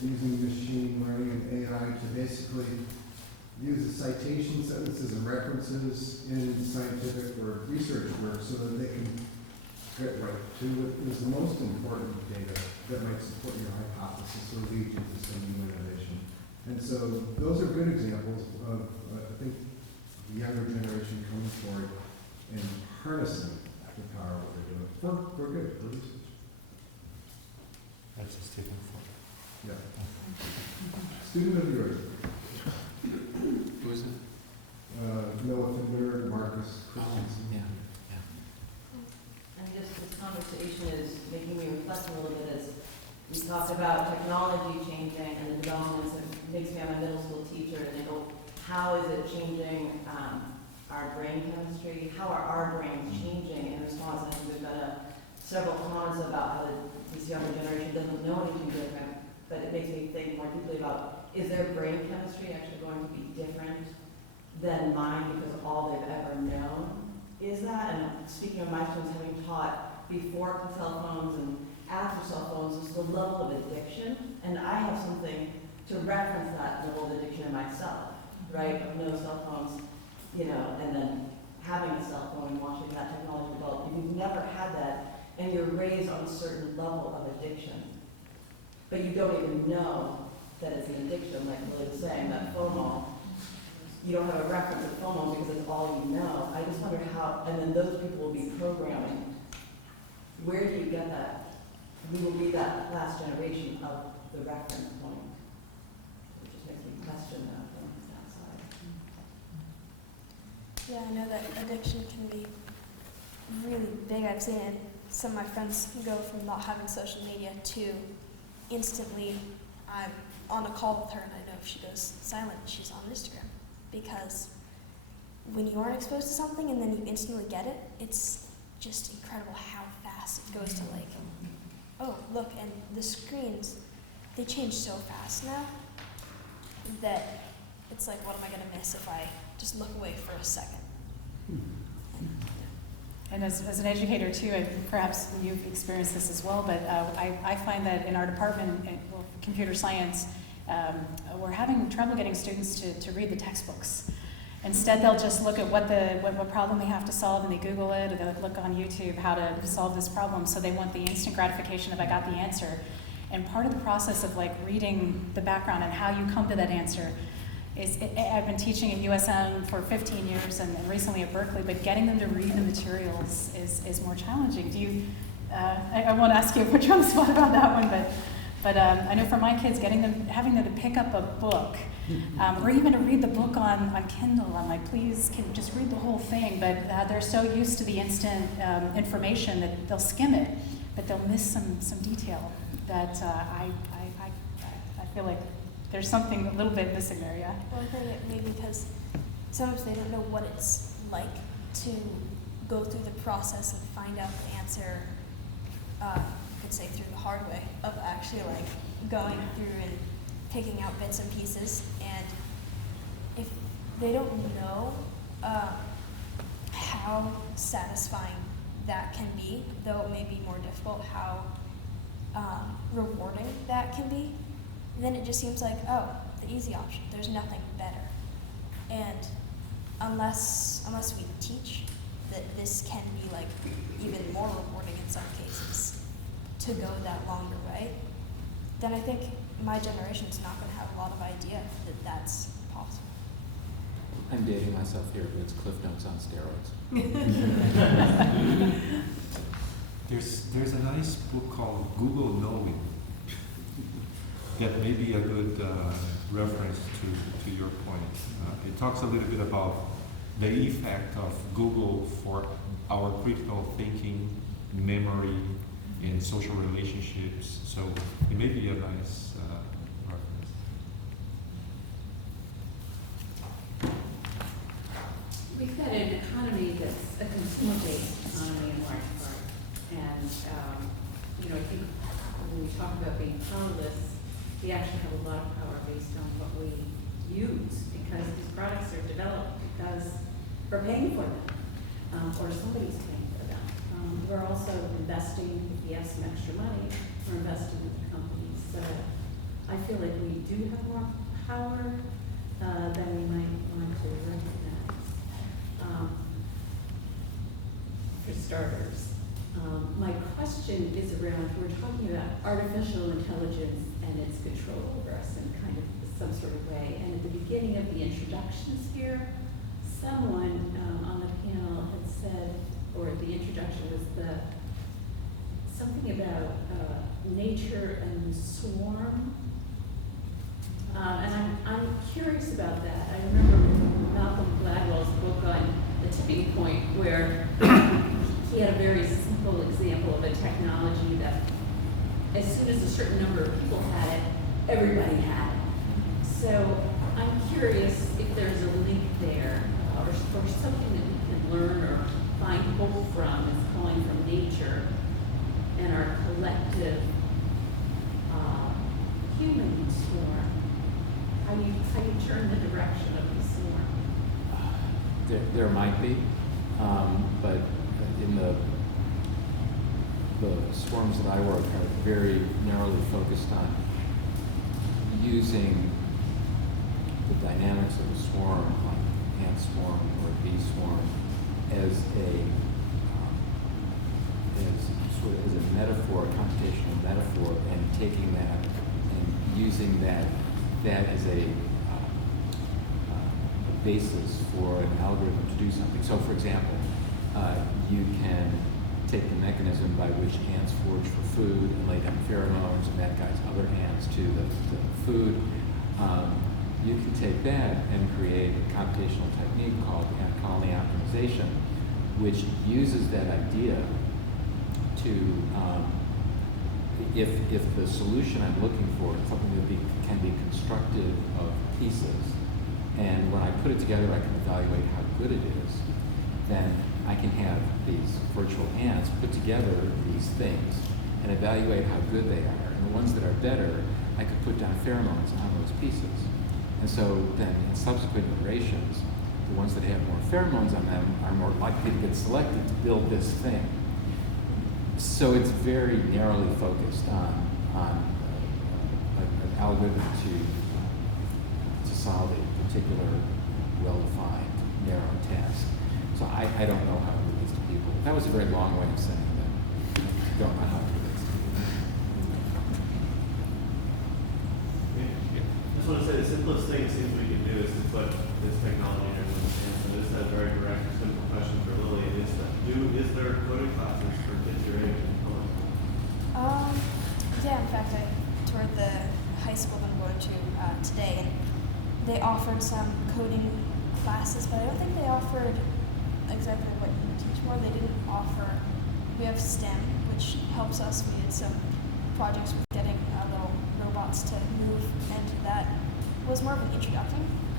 using machine learning and AI to basically use the citation sentences and references in scientific or research work so that they can get right to what is the most important data that might support your hypothesis or lead you to some new innovation. And so those are good examples of, I think, the younger generation coming forward and harnessing the power of what they're doing. For good, for research. That's just taken for. Yeah. Student of yours. Who is it? Noah Finder, Marcus Christensen. Yeah. And just this conversation is making me reflect a little bit as we talk about technology changing and the developments. It makes me, I'm a middle school teacher, and they go, how is it changing our brain chemistry? How are our brains changing in response? I think we've got several comments about how this younger generation doesn't know anything different, but it makes me think more deeply about, is their brain chemistry actually going to be different than mine because all they've ever known is that? And speaking of my students having taught before cell phones and after cell phones, is the level of addiction. And I have something to reference that level of addiction in myself, right? Of no cell phones, and then having a cell phone and watching that technology develop. If you've never had that and you're raised on a certain level of addiction, but you don't even know that it's an addiction, like Lily was saying, that FOMO, you don't have a reference of FOMO because it's all you know. I just wonder how, and then those people will be programming. Where do you get that? We will be that last generation of the reference point. It just makes me question that from that side. Yeah, I know that addiction can be really big. I've seen it. Some of my friends go from not having social media to instantly, I'm on a call with her and I know if she goes silent, she's on Instagram. Because when you aren't exposed to something and then you instantly get it, it's just incredible how fast it goes to oh, look, and the screens, they change so fast now that it's like, what am I going to miss if I just look away for a second? And as an educator too, and perhaps you've experienced this as well, but I find that in our department, computer science, we're having trouble getting students to read the textbooks. Instead, they'll just look at what problem they have to solve, and they Google it, or they'll look on YouTube how to solve this problem. So they want the instant gratification of I got the answer. And part of the process of reading the background and how you come to that answer is, I've been teaching at USM for 15 years and recently at Berkeley, but getting them to read the materials is more challenging. Do you? I won't ask you to put you on the spot about that one, but I know for my kids, having them to pick up a book. Or even to read the book on Kindle. I'm like, please, can just read the whole thing. But they're so used to the instant information that they'll skim it, but they'll miss some detail that I feel like there's something a little bit missing there, yeah? Well, I think it may be because sometimes they don't know what it's like to go through the process and find out the answer, you could say through the hard way, of actually going through and picking out bits and pieces, and if they don't know how satisfying that can be, though it may be more difficult, how rewarding that can be, then it just seems like, oh, the easy option, there's nothing better. And unless we teach that this can be even more rewarding in some cases to go that longer way, then I think my generation's not going to have a lot of idea that that's possible. I'm dating myself here, but it's Cliff Notes on steroids. There's a nice book called Google Knowing that may be a good reference to your point. It talks a little bit about the effect of Google for our critical thinking, memory, and social relationships. So it may be a nice reference. We've got an economy that's a consumer-based economy in large part. And, I think when we talk about being powerless, we actually have a lot of power based on what we use, because these products are developed because we're paying for them, or somebody's paying for them. We're also investing, if we have some extra money, we're investing in the companies. So I feel like we do have more power than we might want to recognize. For starters, my question is around, we're talking about artificial intelligence and its control over us in kind of some sort of way. And at the beginning of the introductions here, someone on the panel had said, or the introduction was something about nature and swarm. And I'm curious about that. I remember Malcolm Gladwell's book on The Tipping Point, where he had a very simple example of a technology that as soon as a certain number of people had it, everybody had it. So I'm curious if there's a link there, or something that we can learn or find hope from, is calling from nature and our collective human swarm. How you turn the direction of the swarm? There might be, but in the swarms that I work are very narrowly focused on using the dynamics of a swarm, like ant swarm or a bee swarm, as a metaphor, a computational metaphor, and taking that and using that as a basis for an algorithm to do something. So, for example, you can take the mechanism by which ants forage for food and lay down pheromones, and that guides other ants to the food. You can take that and create a computational technique called ant colony optimization, which uses that idea to, if the solution I'm looking for is something that can be constructed of pieces, and when I put it together I can evaluate how good it is, then I can have these virtual ants put together these things and evaluate how good they are. And the ones that are better, I could put down pheromones on those pieces. And so then in subsequent iterations, the ones that have more pheromones on them are more likely to get selected to build this thing. So it's very narrowly focused on an algorithm to solve a particular well-defined, narrow task. So I don't know how it relates to people. That was a very long way of saying that I don't know how it relates to people. I just want to say the simplest thing it seems we can do is to put this technology in everyone's hands. So this is a very direct, simple question for Lily. Is there coding classes for kids your age in college? Yeah, in fact, I toured the high school I'm going to today, and they offered some coding classes, but I don't think they offered exactly what you teach more. They didn't offer, we have STEM, which helps us. We did some projects with getting little robots to move, and that was more of an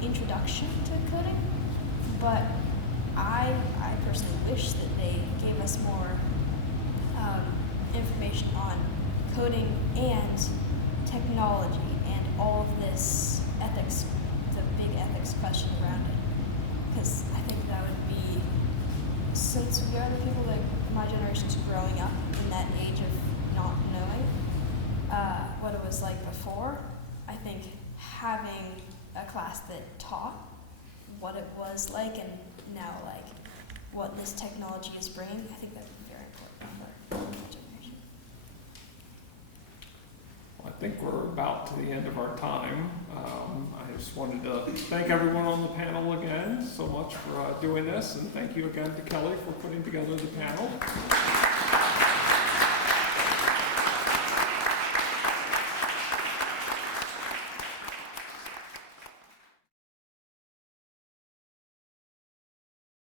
introduction to coding. But I personally wish that they gave us more information on coding and technology and all of this ethics, the big ethics question around it. Because I think that would be, since we are the people that my generation's growing up in that age of not knowing what it was like before, I think having a class that taught what it was like and now like what this technology is bringing, I think that would be very important for my generation. Well, I think we're about to the end of our time. I just wanted to thank everyone on the panel again so much for doing this, and thank you again to Kelly for putting together the panel.